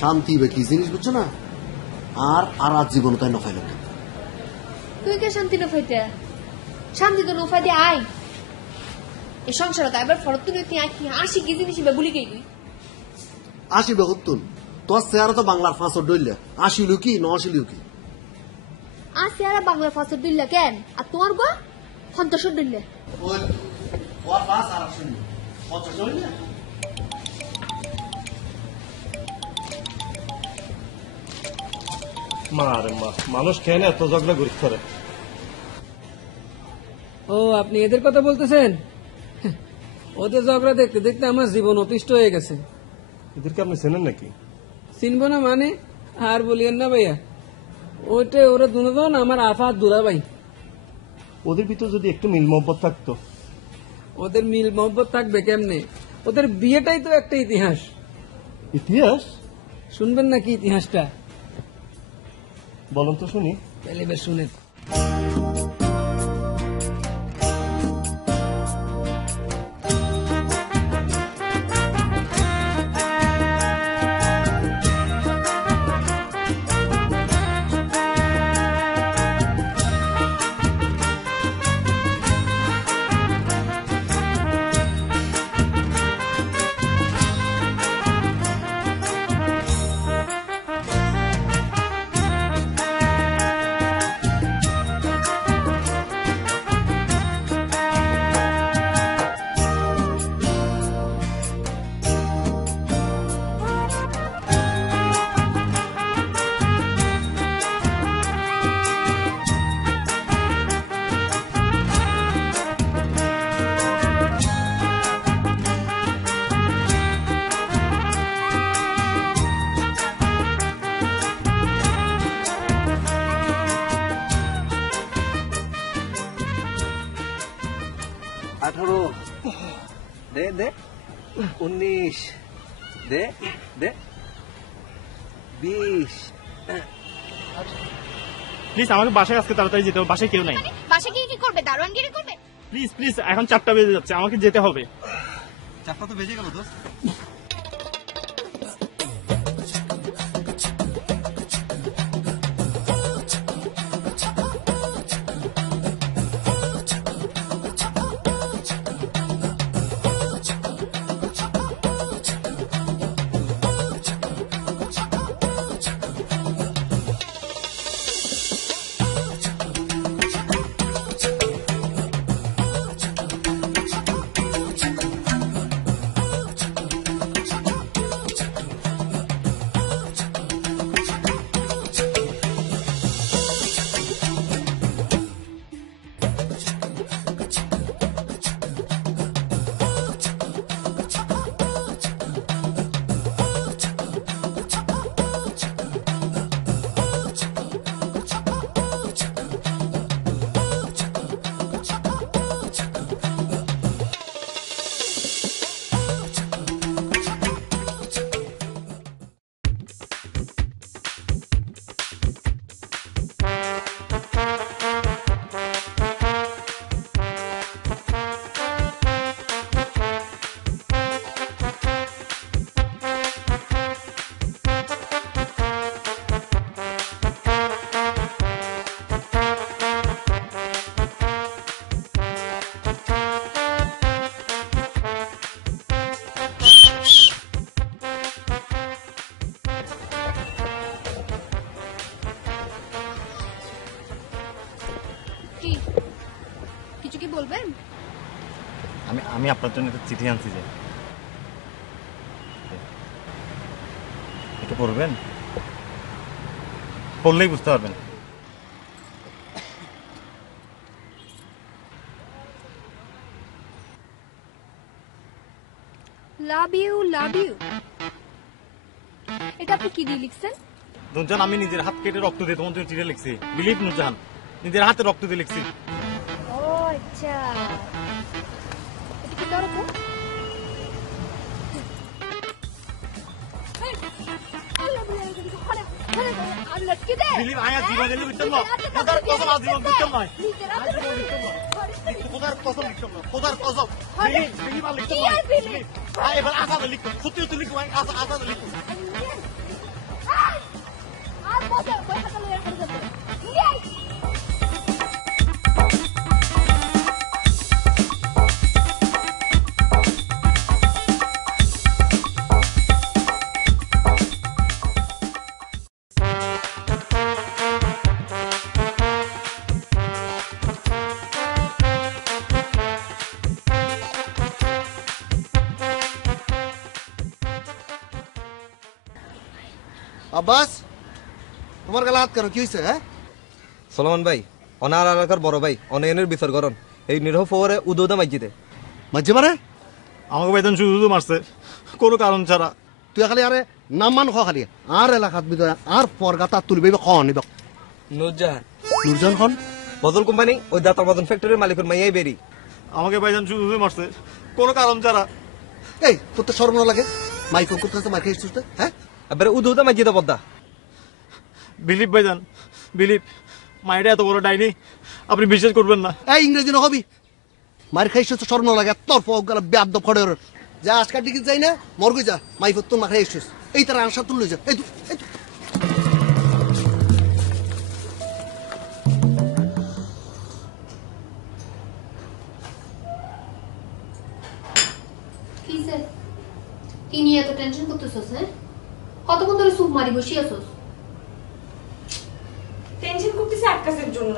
শান্তি বা কি জিনিস বুঝছো না? আর আর আজ জীবন তাই নফাইল তুই কে শান্তি নফাইতে? শান্তি তো নফাই দিয়ে আয় এই সংসার এবার ফরত তুই আসি কি জিনিস বলি কে তুই আসিবে হতুন তোর চেহারা তো বাংলার ফাঁসর ডইলে আসিল কি ন আসিল কি আসি আর বাংলার ফাঁসর দিল্লা কেন আর তোমার গো সন্তোষর দিল্লে মানুষ খেয়ে না এত ঝগড়া ঘুরতে পারে। ও আপনি এদের কথা বলতেছেন? ওদের ঝগড়া দেখতে দেখতে আমার জীবন অতিষ্ঠ হয়ে গেছে। এদেরকে আপনি চেনেন নাকি? চিনবো না মানে? আর বলিয়েন না ভাইয়া, ওরা দুজন আমার আফা দুলা ভাই। ওদের ভিতর যদি একটু মিল মহব্বত থাকতো। ওদের মিল মহব্বত থাকবে কেমনে? ওদের বিয়েটাই তো একটা ইতিহাস। ইতিহাস শুনবেন নাকি ইতিহাসটা? বলুন তো শুনি। তাহলে বেশ শুনেন। दे दे 19 दे दे 20 প্লিজ আমাকে বাসায় আজকে তাড়াতাড়ি যেতে হবে, বাসায় কেউ নাই। বাসা গিয়ে কি করবে? দারোয়ানগিরি করবে? প্লিজ প্লিজ, এখন 4টা বেজে যাচ্ছে, আমাকে যেতে হবে। 4টা তো বেজে গেল দোস্ত। কিছু কি বলবেন? আমি আপনার জন্য একটা চিঠি আনছি, যে এটা পড়বেন, পড়লেই বুঝতে পারবেন। লাভ ইউ লাভ ইউ, এটা আপনি কি দিয়ে লিখছেন? নুরজাহান, আমি নিজের হাত কেটে রক্ত দিয়ে তোমার জন্য চিঠি লিখছি। বিলিভ নুরজাহান, নিজের হাতে রক্ত দিয়ে লিখছি। ও আচ্ছা, এটা কি করো তো? বিলিভ আয়া জীবন দিলে বিট্টল না, খোদার কসম আজীবন বিট্টল নয়, খোদার কসম বিট্টল না, খোদার কসম। বিলিভ আর লিখতে নয়, এবার আসাদে লিখো, সত্যি সত্যি লিখো, আসাদে লিখো। আব্বাস তোমার গালে হাত কেন কি হয়েছে হ্যাঁ সলমান ভাই অনার এলাকার বড় ভাই অনয়নের বিচার করন এই নিরহ ফোরে উদৌদা মাইজিতে মাঝে মারে আমাকে ভাইজান শুধু মারছে কোনো কারণ ছাড়া। তুই খালি আরে নামান খ খালি আর এলাকাত ভিতরে আর পরগাতা তুলবে খন নিব নুরজাহান নুরজান খন বদল কোম্পানি ওই দাতার বদন ফ্যাক্টরির মালিকের মাইয়াই বেরি। আমাকে ভাইজান শুধু মারছে কোনো কারণ ছাড়া। এই তোর তো শরম না লাগে মাই ফোন করতে মাই খেয়েছিস তো হ্যাঁ এবারে উদৌদা মাইজিতে বদ্দা বিলিপ ভাইজান বিলিপ মায়েরা এত বড় ডাইনি আপনি বিশ্বাস করবেন না। এই ইংরেজি না হবি মার খাইছিস তো শরম না লাগে তোর ফোক গেল ব্যাদ খড়ে যা আজকাল দিকে যাই না মরগে যা মাই ফোন তোর মাখাই এসছিস এই তার আনসার তুলে যা এই কিসে কি নিয়ে এত টেনশন করতেছস? হ্যাঁ, কতক্ষণ ধরে সুপ মারি বসি আছস? টেনশন করতেছে এক কাজের জন্য।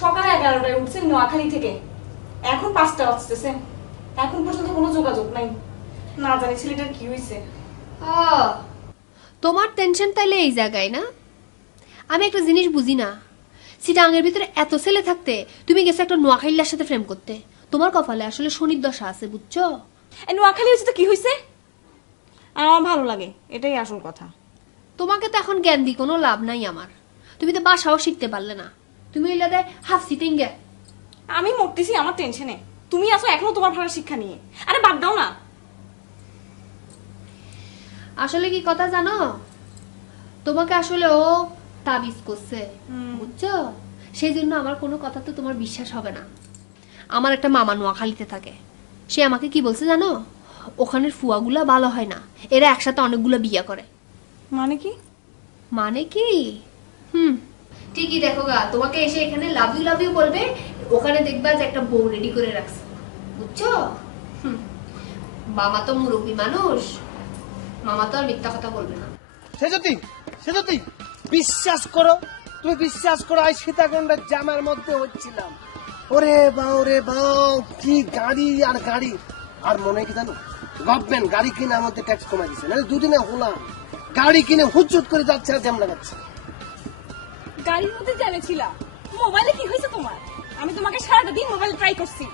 সকাল 11টায় উঠছে নোয়াখালী থেকে, এখন 5টা বাজতেছে, এখন পর্যন্ত কোনো যোগাযোগ নাই। না জানি ছেলেটার কি হয়েছে। তোমার টেনশন তাইলে এই জায়গায় না? আমি একটা জিনিস বুঝি না, সিটাঙ্গের ভিতরে এত ছেলে থাকতে তুমি গেছো একটা নোয়াখালীর সাথে প্রেম করতে। তোমার কপালে আসলে শনির দশা আছে, বুঝছো? এই নোয়াখালী হয়েছে তো কি হয়েছে? আমার ভালো লাগে, এটাই আসল কথা। তোমাকে তো এখন জ্ঞান দি কোনো লাভ নাই আমার। তুমি তো বাসাও শিখতে পারলে না, তুমি এলা দেয় হাফ সিটিং গে। আমি মরতেছি আমার টেনশনে, তুমি আসো এখনো তোমার ভালো শিক্ষা নিয়ে। আরে বাদ দাও না। আসলে কি কথা জানো, তোমাকে আসলে ও তাবিজ করছে, বুঝছো? সেই জন্য আমার কোনো কথা তো তোমার বিশ্বাস হবে না। আমার একটা মামা নোয়াখালীতে থাকে, সে আমাকে কি বলছে জানো? ওখানের ফুয়াগুলা ভালো হয় না, এরা একসাথে অনেকগুলো বিয়ে করে। মানে কি? মানে কি? ঠিকই দেখো গা, তোমাকে এসে এখানে লাভ ইউ বলবে, ওখানে দেখবা যে একটা বউ রেডি করে রাখছে, বুঝছো? মামা তো মুরব্বী মানুষ, মামা তো আর মিথ্যা কথা বলবে না। সেজতি বিশ্বাস করো, তুমি বিশ্বাস করো, আজ সীতাকুণ্ডের জামার মধ্যে হচ্ছিলাম। ওরে বাও কি গাড়ি আর গাড়ি। আর মনে কি জানো, গভর্নমেন্ট গাড়ি কিনে আমাদের ট্যাক্স কমাই দিচ্ছে, না দুদিনে হলাম গাড়ি কিনে হুচুট করে যাচ্ছে আর জ্যাম লাগাচ্ছে। গাড়ির মধ্যে জানেছিলা? মোবাইলে কি হয়েছে তোমার? আমি তোমাকে সারাটা দিন মোবাইল ট্রাই করছি।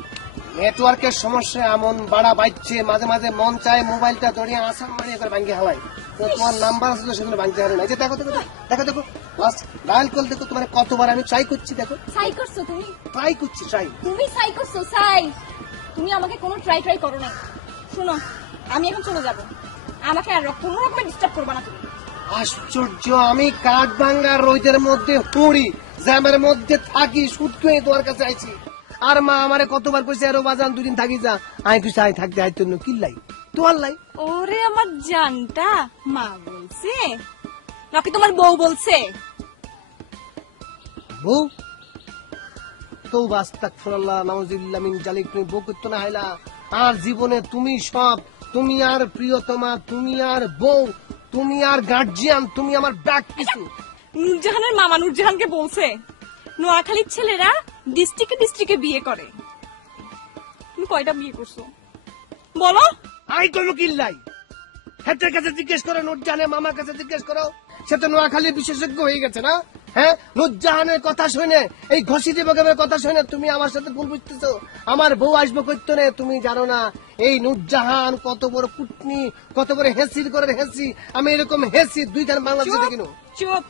নেটওয়ার্কের সমস্যা এমন বাড়া বাইচ্ছে, মাঝে মাঝে মন চায় মোবাইলটা ধরিয়ে আসাম মারিয়ে করে ভাঙ্গে হাওয়াই। তো তোমার নাম্বার আছে সেগুলো ভাঙতে হারে না। যে দেখো দেখো দেখো দেখো লাস্ট ডায়াল কল দেখো, তোমার কতবার আমি ট্রাই করছি। দেখো সাই করছো তুমি? ট্রাই করছি ট্রাই। তুমি সাই করছো? সাই? তুমি আমাকে কোনো ট্রাই করো না। শোনো, আমি এখন চলে যাব, আমাকে আর কোনো রকমের ডিস্টার্ব করবে না তুমি। আশ্চর্য, আমি কাঠ ভাঙ্গা রোদের মধ্যে হুড়ি জ্যামের মধ্যে থাকি, সুটকে তোমার কাছে আইছি। আর মা আমারে কতবার কইছে আরো বাজান দুদিন থাকি যা, আমি কইছি আই থাকতে আইতো না কিল্লাই তোমার লাই। ওরে আমার জানটা, মা বলছে নাকি তোমার বউ বলছে? বউ তো আস্তাগফিরুল্লাহ নাউযুবিল্লাহ মিন জালিক। তুমি বউ করতো না হাইলা আর জীবনে তুমি সব, তুমি আর প্রিয়তমা, তুমি আর বউ, তুমি আর গার্জিয়ান, তুমি আমার ব্যাক কিছু। নূরজাহানের মামা নূরজাহানকে বলছে নোয়াখালীর ছেলেরা ডিস্ট্রিক্টে বিয়ে করে। তুমি কয়টা বিয়ে করছো বলো? আই করবো কিল্লাই, হেতের কাছে জিজ্ঞেস করো, নুরজাহানের মামার কাছে জিজ্ঞেস করো, সে তো নোয়াখালীর বিশেষজ্ঞ হয়ে গেছে না। হ্যাঁ, নুরজাহানের কথা শুনে, এই ঘষি দেবের কথা শুনে তুমি আমার সাথে ভুল বুঝতেছো। আমার বউ আসবো করতো না, তুমি জানো না এই নুরজাহান কত বড় কুটনি, কত বড় হেসির করে হেসি। আমি এরকম হেসি দুইখান বাংলাদেশে দেখিনি। চুপ,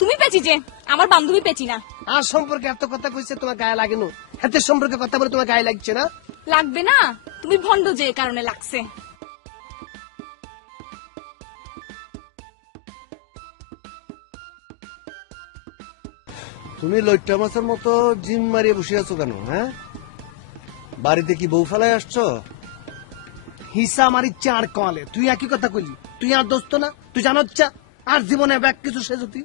তুমি পেঁচি যে, আমার বান্ধবী পেঁচি না। আর সম্পর্কে এত কথা কইছে তোমার গায়ে লাগে না, হেতের সম্পর্কে কথা বলে তোমার গায়ে লাগছে না? লাগবে না, তুমি ভণ্ড যে কারণে লাগছে। তুমি লইট্টা মাছের মতো জিম মারিয়ে বসে আছো কেন? হ্যাঁ, বাড়িতে কি বউ ফেলায় আসছো? হিসা আমার ইচ্ছা আর কলে তুই একই কথা কইলি। তুই আর দোস্ত না, তুই জানোচ্ছা আর জীবনে ব্যাগ কিছু সে যদি।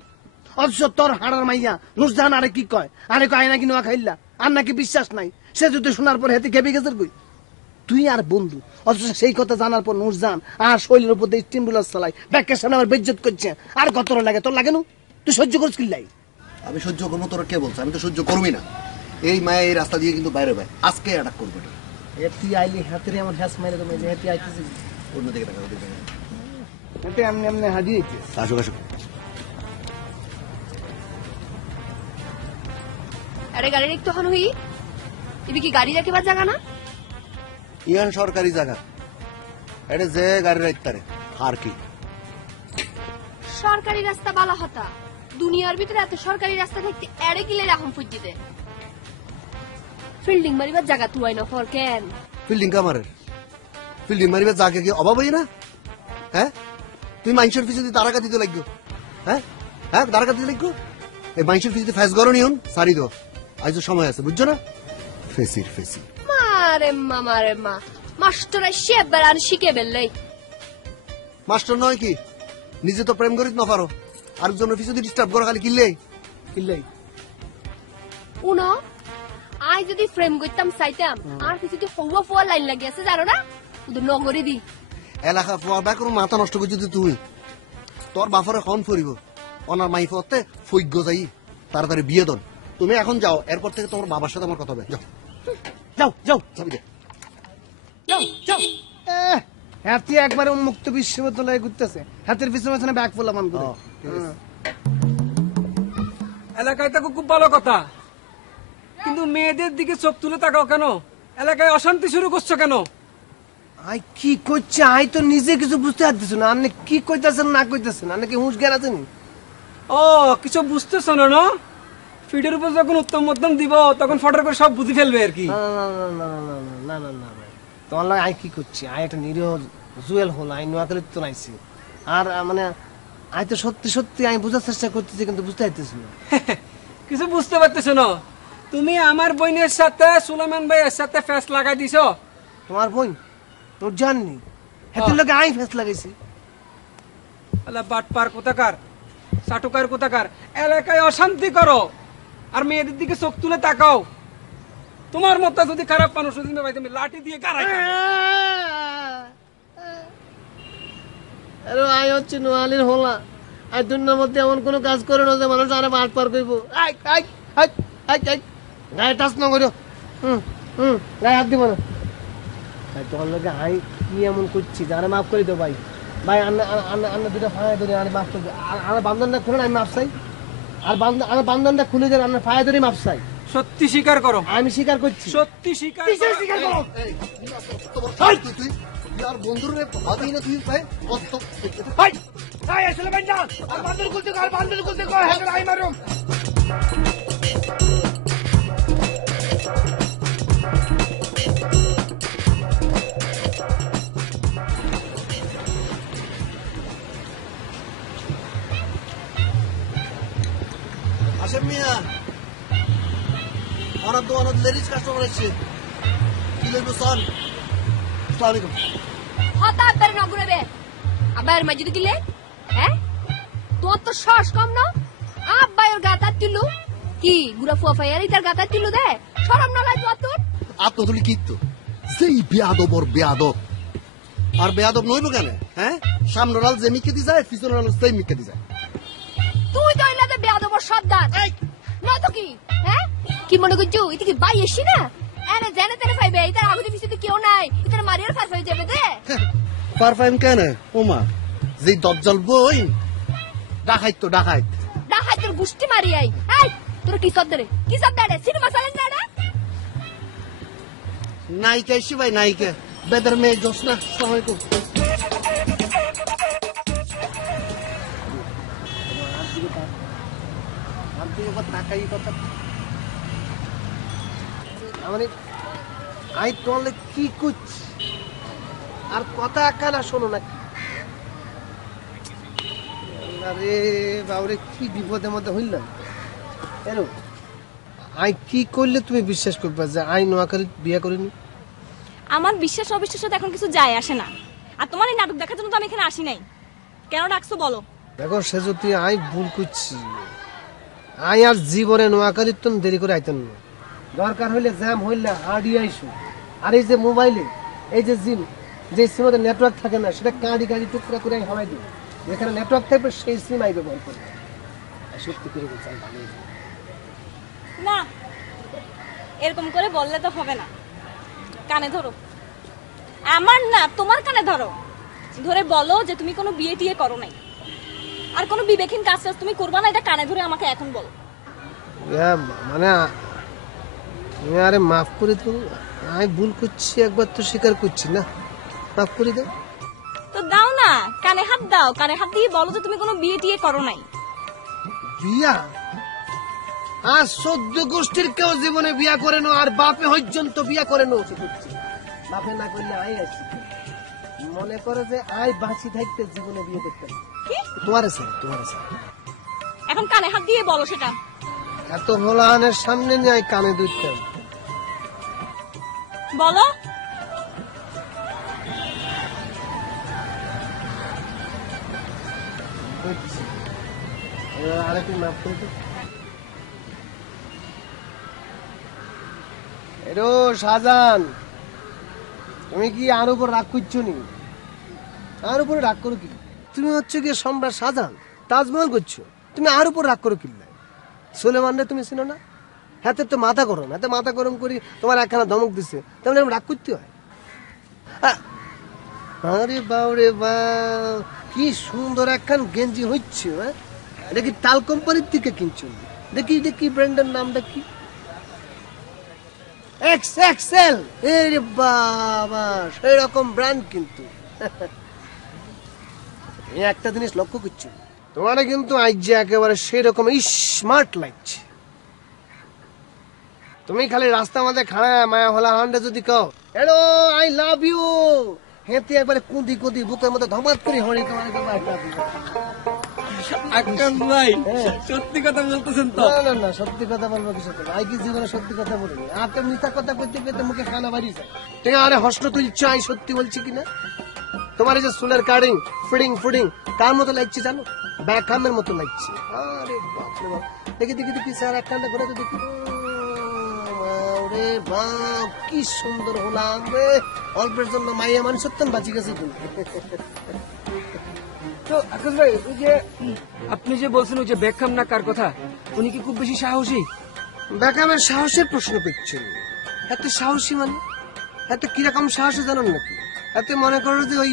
অথচ তোর হাড়ার মাইয়া নুরজাহান আরে কি কয়, আরে কয় নাকি নোয়া খাইল্লা, আর নাকি বিশ্বাস নাই। সে যদি শোনার পর হেতে খেপে গেছে কই তুই আর বন্ধু। অথচ সেই কথা জানার পর নুরজাহান আর শৈলের উপর দিয়ে স্টিম রুলার চালাই, ব্যাগের সামনে আমার বেজ্জত করছে। আর কত লাগে তোর লাগে না? তুই সহ্য করিস কিল্লাই? আমি সহ্য করবো, তোর কে বলছে? আমি তো সহ্য করবি না। এই মায়া এই রাস্তা দিয়ে কিন্তু বাইরে ভাই আজকে অ্যাটাক করবে। তুই আইলি হাতের আমার হ্যাস মাইরে তুমি হেঁটে আইতেছিস। অন্যদিকে দেখা এটা এমনি এমনি হাজিয়েছে। আসুক আসুক। আরে গাড়ি একটু হন হই ইবি কি গাড়ি রাখিবার জায়গা না? ইয়ান সরকারি জায়গা, এটা যে গাড়ি রাখতারে আর কি। সরকারি রাস্তা বালা হতা, দুনিয়ার ভিতরে এত সরকারি রাস্তা থাকতে এড়ে গিলে রাখুন ফুজিতে। ফিল্ডিং মারিবার জায়গা তুই না ফর কেন? ফিল্ডিং কামারের ফিল্ডিং মারিবার জায়গা কি অভাব হই না? হ্যাঁ তুই মাইন্সের ফিসে দিয়ে তারাকা দিতে লাগবে। হ্যাঁ হ্যাঁ তারাকা দিতে লাগবে। এই মাইন্সের ফিসে ফ্যাস গরো নিউন সারি দো, আজ সময় আছে বুঝছো না? ফেসির ফেসি মারে মা মাস্টার আইসে বেড়ান শিখে বেললেই। মাস্টার নয় কি, নিজে তো প্রেম করিত না পারো, আরেকজনের ফিসে দিয়ে ডিস্টার্ব করো খালি কিনলেই কিল্লাই উনো আই যদি ফ্রেম করতাম চাইতাম আর কিছু হওয়া ফোয়া লাইন লাগি আছে জানো না, ওদের নগরে দি এলাকা ফোয়া ব্যাক মাথা নষ্ট করছি তুই। তোর বাফরে খন ফরিব অনার মাই ফতে ফৈজ্ঞ যাই তাড়াতাড়ি বিয়ে দন। তুমি এখন যাও, এরপর থেকে তোমার বাবার সাথে আমার কথা হবে। যাও যাও যাও চাবি দে। যাও যাও। হাতি একবারে উন্মুক্ত বিশ্ববিদ্যালয়ে ঘুরতেছে, হাতের পিছনে ব্যাগ ফুলা মান করে। এলাকায় থাকো খুব ভালো কথা, কিন্তু মেয়েদের দিকে চোখ তুলে তাকাও কেন? এলাকায় অশান্তি শুরু করছো কেন? আই কি করছে আই তো নিজে কিছু বুঝতে পারতেছ না। আপনি কি কইতাছেন না কইতাছেন, আপনি কি হুঁশ জ্ঞান আছেন? ও কিছু বুঝতেছো না না? ফিডের উপর যখন উত্তম মধ্যম দিব তখন ফটার করে সব বুঝি ফেলবে আর কি। না না না না না না না না না তোমার লাগে আই কি করছি, আই একটা নিরীহ জুয়েল হল, আই নোয়াখালীর তো নাইছি। আর মানে আই তো সত্যি সত্যি আমি বোঝার চেষ্টা করতেছি, কিন্তু বুঝতে পারতেছি না। কিছু বুঝতে পারতেছো না? তুমি আমার বোনের সাথে সুলেমান ভাইয়ের সাথে ফেস লাগাই দিছো। তোমার বোন তোর জাননি, হাতের লোকে আই ফেস লাগাইছি। আল্লাহ বাটপার কোথাকার, চাটুকার কোথাকার, এলাকায় অশান্তি করো আর মেয়েদের দিকে চোখ তুলে তাকাও। তোমার মতো যদি খারাপ মানুষ ভাই তুমি লাঠি দিয়ে গাড়াই। আরে আই হচ্ছে নোয়ালির হোলা, আই দুনিয়ার মধ্যে এমন কোনো কাজ করে না যে মানুষ আরে মার পার করবো। I I I I I গায়ে টাচ না করো, গায়ে হাত দিব না। তোমার লোকে আই কি এমন করছি যে আরে মাফ করে দাও ভাই। ভাই আন্না দুটো ফায়া ধরে আরে মাফ করে দাও। আর বান্ধনটা খুলে আমি মাফ চাই, আর বান্ধনটা খুলে দেন আপনার ফায়া ধরে মাফ চাই। সত্যি স্বীকার করো। আমি স্বীকার করছি। সত্যি স্বীকার স্বীকার করো। তুই আর বন্ধুর ভাবি না তুই ভাই কত ভাই ভাই আসলে ভাই না, আর বান্ধন খুলতে কর, বান্ধন খুলতে কর, হ্যাঁ আই মারুম। আসেন মিয়া, আমার দোকানত লেডিস কাস্টমার আছে, কি লইব সন? আসসালামু আলাইকুম। হঠাৎ বের নগরে বে আবার মাঝে দিলে হ্যাঁ তোর তো শ্বাস কম না? আব্বাই ওর গাতা তুলু কি গুড়া ফুয়া ফায়ার ইতার গাতা তুলু দে শরম না লাগে তোর? আত্মতুলি কি তো সেই বেয়াদব ওর বেয়াদব, আর বেয়াদব নইব কেন? হ্যাঁ সামনের আল যে মিকে দি যায়, পিছনের আল সেই মিকে দি যায়। তুই তো ইলাতে বেয়াদবর সর্দার না তো কি? হ্যাঁ কি মনে করছো ইতি কি বাই এসি না? এনে জানে তেনে পাইবে ইতার আগুতে পিছতে কেউ নাই, ইতার মারিয়ার ফার হয়ে যাবে দে। পারফাইম কেন ওমা, যেই দজ্জাল বই ডাকাইত তো ডাকাইত ডাহাই তোর গুষ্টি মারি আই। এই তোর কি সর্দারে কি সর্দারে সিনেমা চালেন না না? নায়িকা এসে ভাই নায়িকা বেদের মেয়ে জোসনা। আসসালামু আলাইকুম। মানে আই তোলে কি করছি আর কথা কানা শোনো না। আরে বাবরে কি বিপদের মধ্যে হইল এলো। আই কি করলে তুমি বিশ্বাস করবে যে আই নোয়াখালী বিয়ে করিনি? আমার বিশ্বাস অবিশ্বাস এখন কিছু যায় আসে না। আর তোমার এই নাটক দেখার জন্য তো আমি এখানে আসি নাই। কেন ডাকছো বলো? দেখো সে যদি আই ভুল করছি, আই আর জীবনে নোয়াখালীর তো দেরি করে আইতেন না। দরকার হইলে জ্যাম হইলে হারিয়ে আইসো। আর এই যে মোবাইলে এই যে জিম যে সিমতে নেটওয়ার্ক থাকে না, সেটা কাঁড়ি কাঁড়ি টুকরা করে আমি হারাই দিই। যেখানে নেটওয়ার্ক থাকবে সেই সিম আই ব্যবহার করবে। সত্যি করে বলছি আমি ভালো হয়েছি। না এরকম করে বললে তো হবে না। কানে ধরো, আমার না তোমার কানে ধরো। ধরে বলো যে তুমি কোনো বিয়ে টিয়ে করো নাই, আর কোনো বিবেকহীন কাজ টাজ তুমি করবা না, এটা কানে ধরে আমাকে এখন বলো। মানে তুমি আরে মাফ করে দাও, আমি ভুল করছি, একবার তো স্বীকার করছি না, মাফ করে দাও। তো দাও না, কানে হাত দাও, কানে হাত দিয়ে বলো যে তুমি কোনো বিয়ে টিয়ে করো নাই। বিয়া আর 14 গোষ্ঠীর কেউ জীবনে বিয়া করে নো, আর বাপে পর্যন্ত বিয়া করে নো। বাপে না করলে আই আসছি, মনে করে যে আই বাঁচি থাকতে জীবনে বিয়ে করতে কি? তোমার এখন কানে হাত দিয়ে বলো সেটা। এত ভোলানের সামনে নিয়ে আই কানে দুধতাম। বলো। আরেকটু মাফ করে দাও। এরো শাহজাহান, তুমি কি আর উপর রাগ করছো নি? আর উপরে রাগ করো কি? তুমি হচ্ছে কি সম্রাট শাহজাহান, তাজমহল করছো, তুমি আর উপর রাগ করো কি? সুলেমানরে তুমি চিনো না? হাতে তো মাথা গরম, হাতে মাথা গরম করি তোমার একখানা ধমক দিছে, তেমন রাগ করতে হয়? আরে বাউরে বা, কি সুন্দর একখান গেঞ্জি হচ্ছে। হ্যাঁ, এটা কি টাল কোম্পানির থেকে কিনছো? দেখি দেখি ব্র্যান্ডের নামটা কি? XXL। এরে বাবা, সেই রকম ব্র্যান্ড কিন্তু। একটা জিনিস লক্ষ্য করছো, তোমার কিন্তু আজ যে একেবারে সেই রকম স্মার্ট লাগছে। তুমি খালি রাস্তা মাঝে খাড়া মায়া হলা হান্ডে যদি কও হ্যালো আই লাভ ইউ, হেঁটে একবারে কুঁদি কুঁদি বুকের মধ্যে ধমাত করে হরি তোমার আকাশ ভাই সত্যি কথা বলতেছেন তো? না না, সত্যি কথা বলবো কিছু তো আই কি জীবনে সত্যি কথা বলিনি। আপনার মিথ্যা কথা কইতে কইতে মুখে খানা বাড়ি যায়। ঠিক আছে, আরে হস্ত তুলছে, আই সত্যি বলছি কিনা? তোমার এই যে চুলের কাটিং ফিডিং ফুডিং কার মতো লাগছে জানো? ব্যাকহামের মতো লাগছে। আরে বাপ রে বাপ, দেখি দেখি দেখি স্যার একখানটা ঘুরে তো দেখি। রে বাপ, কি সুন্দর হলাম রে, অল্পের জন্য মাইয়া মানুষ সত্যি বাঁচি গেছে তুমি। তো আকাশ ভাই, ওই যে আপনি যে বলছেন ওই যে বেকহাম না কার কথা, উনি কি খুব বেশি সাহসী? ব্যাকহামের সাহসের প্রশ্ন পেয়েছেন? এত সাহসী মানে এত কিরকম সাহসী জানেন নাকি? এতে মনে করো যে ওই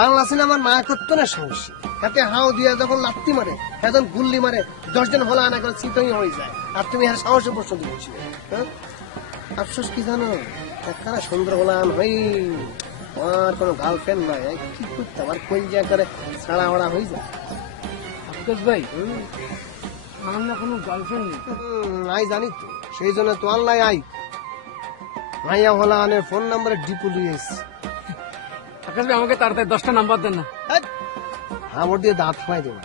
বাংলা সিনেমার মায়া করতো না সাহসী, হাতে হাও দিয়ে যখন লাত্তি মারে, এখন গুল্লি মারে, 10 জন হলা না করে চিতই হয়ে যায়, আর তুমি আর সাহসের প্রশ্ন দিচ্ছ। হ্যাঁ, আফসোস কি জানো, একখানা সুন্দর হলাম হই, আমার কোনো গার্লফ্রেন্ড নাই, কি করতে আমার কই যে একবারে ছাড়া ওড়া হয়ে যায়। আকাশ ভাই, আমার না কোনো গার্লফ্রেন্ড নেই। আই জানি তো, সেই জন্য তো আল্লাহ আই মাইয়া হলা আনের ফোন নাম্বারে ডিপু লিয়ে এসছি। আকাশ ভাই, আমাকে তাড়াতাড়ি 10টা নাম্বার দেন না। হাবড় দিয়ে দাঁত ফাই দেব,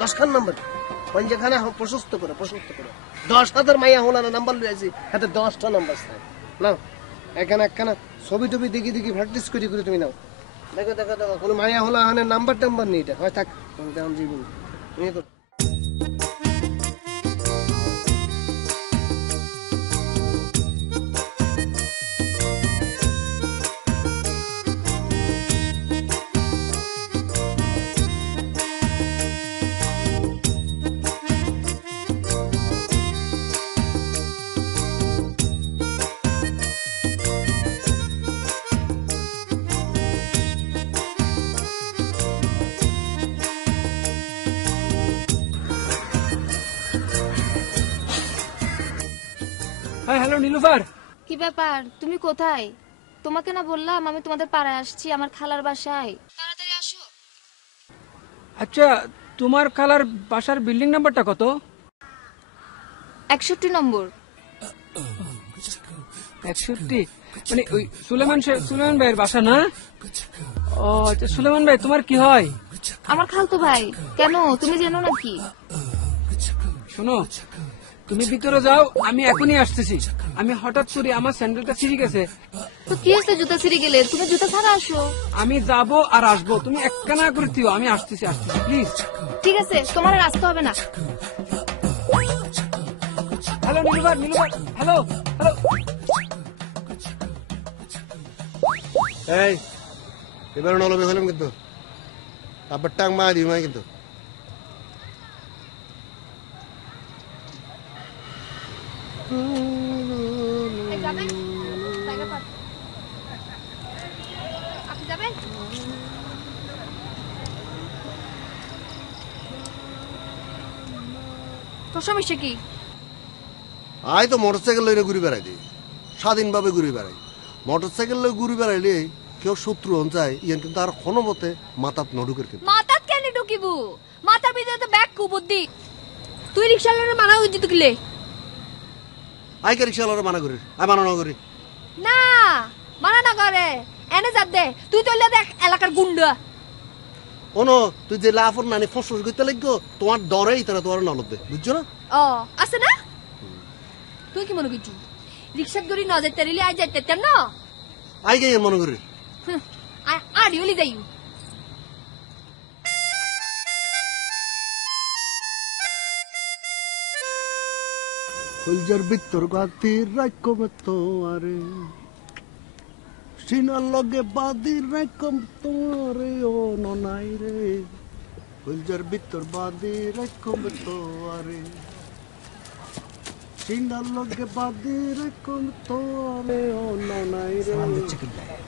10 খান নাম্বার পঞ্চাখানা প্রশস্ত করে 10,000 মাইয়া হলা নাম্বার লিয়ে আসি, হাতে 10টা নাম্বার নাও। এখানে একখানা ছবি টবি দেখি দেখি প্র্যাকটিস করি করে তুমি নাও। দেখো দেখো দেখো, কোনো মাইয়া হলা আনের নাম্বার টাম্বার নেই, এটা হয় থাক তেমন জীবন তুমি করো। হ্যাঁ, হ্যালো নীলুফার। কি ব্যাপার, তুমি কোথায়? তোমাকে না বললাম আমি তোমাদের পাড়ায় আসছি, আমার খালার বাসায়, তাড়াতাড়ি আসো। আচ্ছা, তোমার খালার বাসার বিল্ডিং নাম্বারটা কত? 61 নম্বর। 61? মানে ওই সুলেমান ভাইয়ের বাসা না? ও আচ্ছা, সুলেমান ভাই তোমার কি হয়? আমার খালতো ভাই। কেন, তুমি জানো নাকি? শোনো, তুমি ভিতরে যাও, আমি এখনই আসতেছি। আমি হঠাৎ করে আমার স্যান্ডেলটা ছিঁড়ে গেছে। তো কি হয়েছে, জুতা ছিঁড়ে গেলে? তুমি জুতা ছাড়া আসো। আমি যাবো আর আসবো, তুমি একখানা করে দিও, আমি আসতেছি প্লিজ। ঠিক আছে, তোমার আর আসতে হবে না। Hello Nilufar, hello hello. এই এবার নলবে হলাম কিন্তু আবার টাং মা দিই মা কিন্তু আপনি যাবেন? তোর সমস্যা কি? আই তো মোটরসাইকেল লইরে ঘুরে বেড়াই দিই, স্বাধীনভাবে ঘুরে বেড়াই। মোটরসাইকেল লই ঘুরে বেড়াইলে কেউ শত্রু হন যায়, ইয়ান কিন্তু আর কোনো মতে মাথাত নডুকের কিন্তু। মাথাত কেন ঢুকিবু? মাথার ভিতরে তো ব্যাগ কুবুদ্ধি। তুই রিক্সা লরে মানা উচিত কিলে? আই কে রিক্সা মানা করি, আই মানা না করি না, মানা না করে। এনে যা দে, তুই তো দেখ এলাকার গুন্ডা। ওনো তুই যে লাফর নানি ফসফস করতে লাগবো, তোমার ডরেই তারা তোমার নলদ দে, বুঝছো না? ও আছে না? তুই কি মনে করছিস রিক্সার দড়ি ন যাইতে রিলে আই যাইতে না? আই কে মনে করি আড়ি হলি যাই। কলজার ভিতর গাতির রাখম তোয়ারে, সিনার লগে বাদির রাখম তোয়ারে, ও ননাই রে। কলজার ভিতর বাদির রাখম তোয়ারে, সিনার লগে বাদির রাখম তোয়ারে, ও ননাই রে।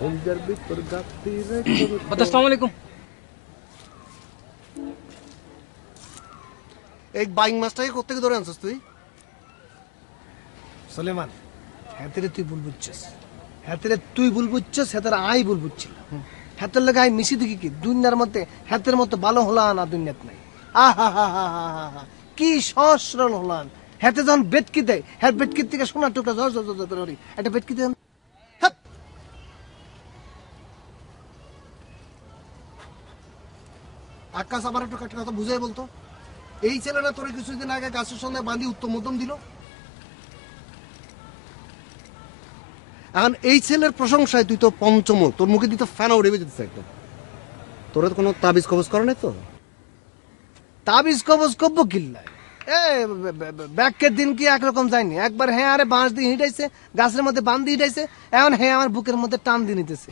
কলজার ভিতর গাতির রাখম। আসসালামু আলাইকুম। এই বাইং মাছটাকে কোত্থেকে ধরে আনছিস তুই? সুলেমান, হেতেরে তুই ভুল বুঝছিস, হেতেরে তুই ভুল বুঝছিস, হেতের আই ভুল বুঝছিল। হেতের লাগে আই মিশি দেখি কি দুনিয়ার মধ্যে হেতের মতো ভালো হলান আর দুনিয়াত নাই। আহা হা হা হা হা, কি সহজ সরল হলান। হেতে যখন বেটকি দেয়, হ্যাঁ বেটকির থেকে সোনার টুকরা জর জর জর করে হরি, একটা বেটকি দেন। আকাশ আমার একটু একটা কথা বুঝাই বলতো, এই ছেলেটা তোর কিছুদিন আগে গাছের সঙ্গে বাঁধি উত্তম মধ্যম দিল। এখন এই ছেলের প্রশংসায় তুই তো পঞ্চম, তোর মুখে দিতে ফ্যানা উড়ে যেতেছে একদম। তোর তো কোনো তাবিজ কবজ করে নাই তো? তাবিজ কবজ করবো কিল্লায়? ব্যাকের দিন কি একরকম যায়নি? একবার হ্যাঁ আরে বাঁশ দিয়ে হিটাইছে, গাছের মধ্যে বান দিয়ে হিটাইছে, এখন হ্যাঁ আমার বুকের মধ্যে টান দিয়ে নিতেছে।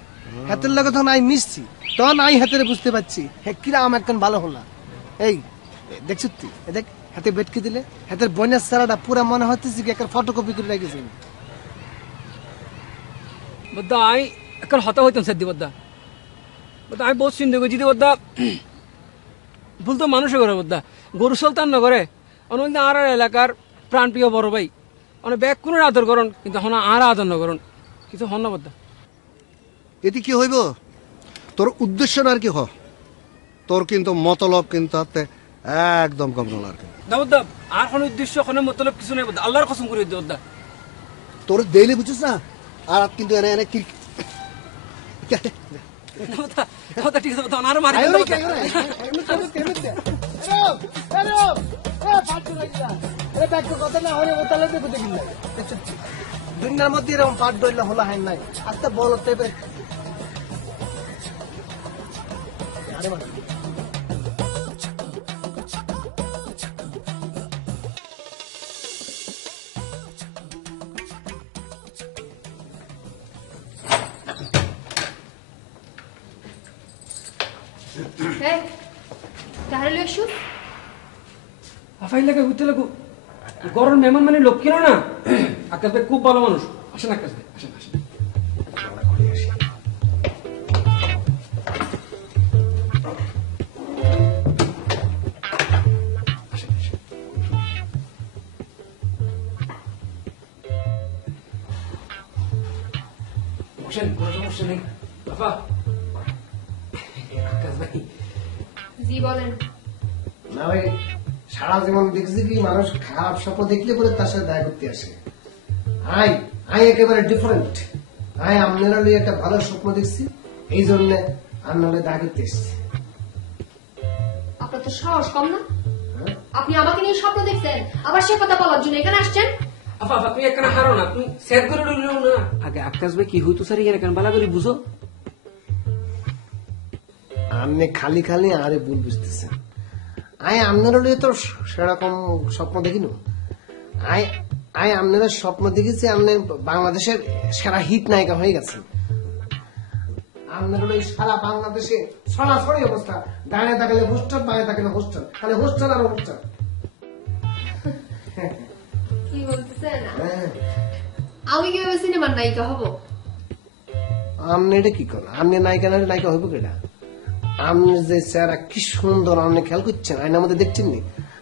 হাতের লগে তখন আই মিশছি, তখন আই হাতের বুঝতে পারছি হ্যাঁ কিরাম একখান ভালো হলা। এই দেখছিস তুই, দেখ হাতে বেটকে দিলে হাতের বইনার সারাটা পুরা মনে হচ্ছে কি একটা ফটোকপি করে রেখেছি। বদ্দা আই এখন হতা হইতাম সেদি বদ্দা। বদ্দা আমি বহুত চিন্তা করছি বদ্দা, ভুল তো মানুষে করে বদ্দা, গরু সুলতান ন করে। অনেক আর এলাকার প্রাণপ্রিয় বড় ভাই অনেক ব্যাগ কোনো আদর করন, কিন্তু হন আর আদর ন করন, কিছু হন না বদ্দা। এটি কি হইব? তোর উদ্দেশ্য আর কি হ, তোর কিন্তু মতলব কিন্তু একদম কম নল আর কি। না বদ্দা, আর কোনো উদ্দেশ্য কোনো মতলব কিছু নেই বদ্দা, আল্লাহর কসম করে দিতে বদ্দা। তোর দেইলে বুঝছিস না, আর কিন্তু এনে এনে কি ঠিক আছে বদ্দা, আর মারি দুনিয়ার মধ্যে এরকম পাট দইলে হলো হয় নাই। আচ্ছা বলো তেবে আফাই লাগে ঘুরতে লাগু, গরম মেহমান মানে লোক কিনো না। আকাশ ভাই খুব ভালো মানুষ, আসেন আকাশ ভাই, আসেন আসেন। বসেন, কোনো সমস্যা নেই। বাবা আকাশ ভাই। জি বলেন। না ভাই, সারা জীবন দেখছি কি মানুষ খারাপ স্বপ্ন দেখলে পরে তার সাথে দেখা করতে আসে। আই একেবারে ডিফারেন্ট। আপনারা লই একটা ভালো স্বপ্ন দেখছি, এই জন্য আপনারা দেখা করতে এসছি। আপনার তো সাহস কম না? আপনি আমাকে নিয়ে স্বপ্ন দেখছেন, আবার সে কথা বলার জন্য এখানে আসছেন? আফা তুমি এখানে হারো না, তুমি সেট করে রইলেও না। আগে আকাশ ভাই কি হইতো স্যার এখানে কেন বালা করে বুঝো। আপনি খালি খালি আরে ভুল বুঝতেছেন। আপনারা লই তো সেরকম স্বপ্ন দেখিনো। আপনারা স্বপ্ন দেখেছি আপনি বাংলাদেশের সেরা হিট নায়িকা হয়ে গেছেন। আপনারা ওই সারা বাংলাদেশে ছড়াছড়ি অবস্থা, ডানে থাকলে হোস্টেল, বাঁয়ে থাকলে হোস্টেল, খালি হোস্টেল আর হোস্টেল। কি বলতেছেন? আমি কিভাবে সিনেমার নায়িকা হব? আপনি এটা কি করেন? আপনি নায়িকা না নায়িকা হইব কেটা? আপনি যে চেহারা কি সুন্দর, আপনি খেয়াল করছেন? আয়নার মধ্যে দেখছেন নি?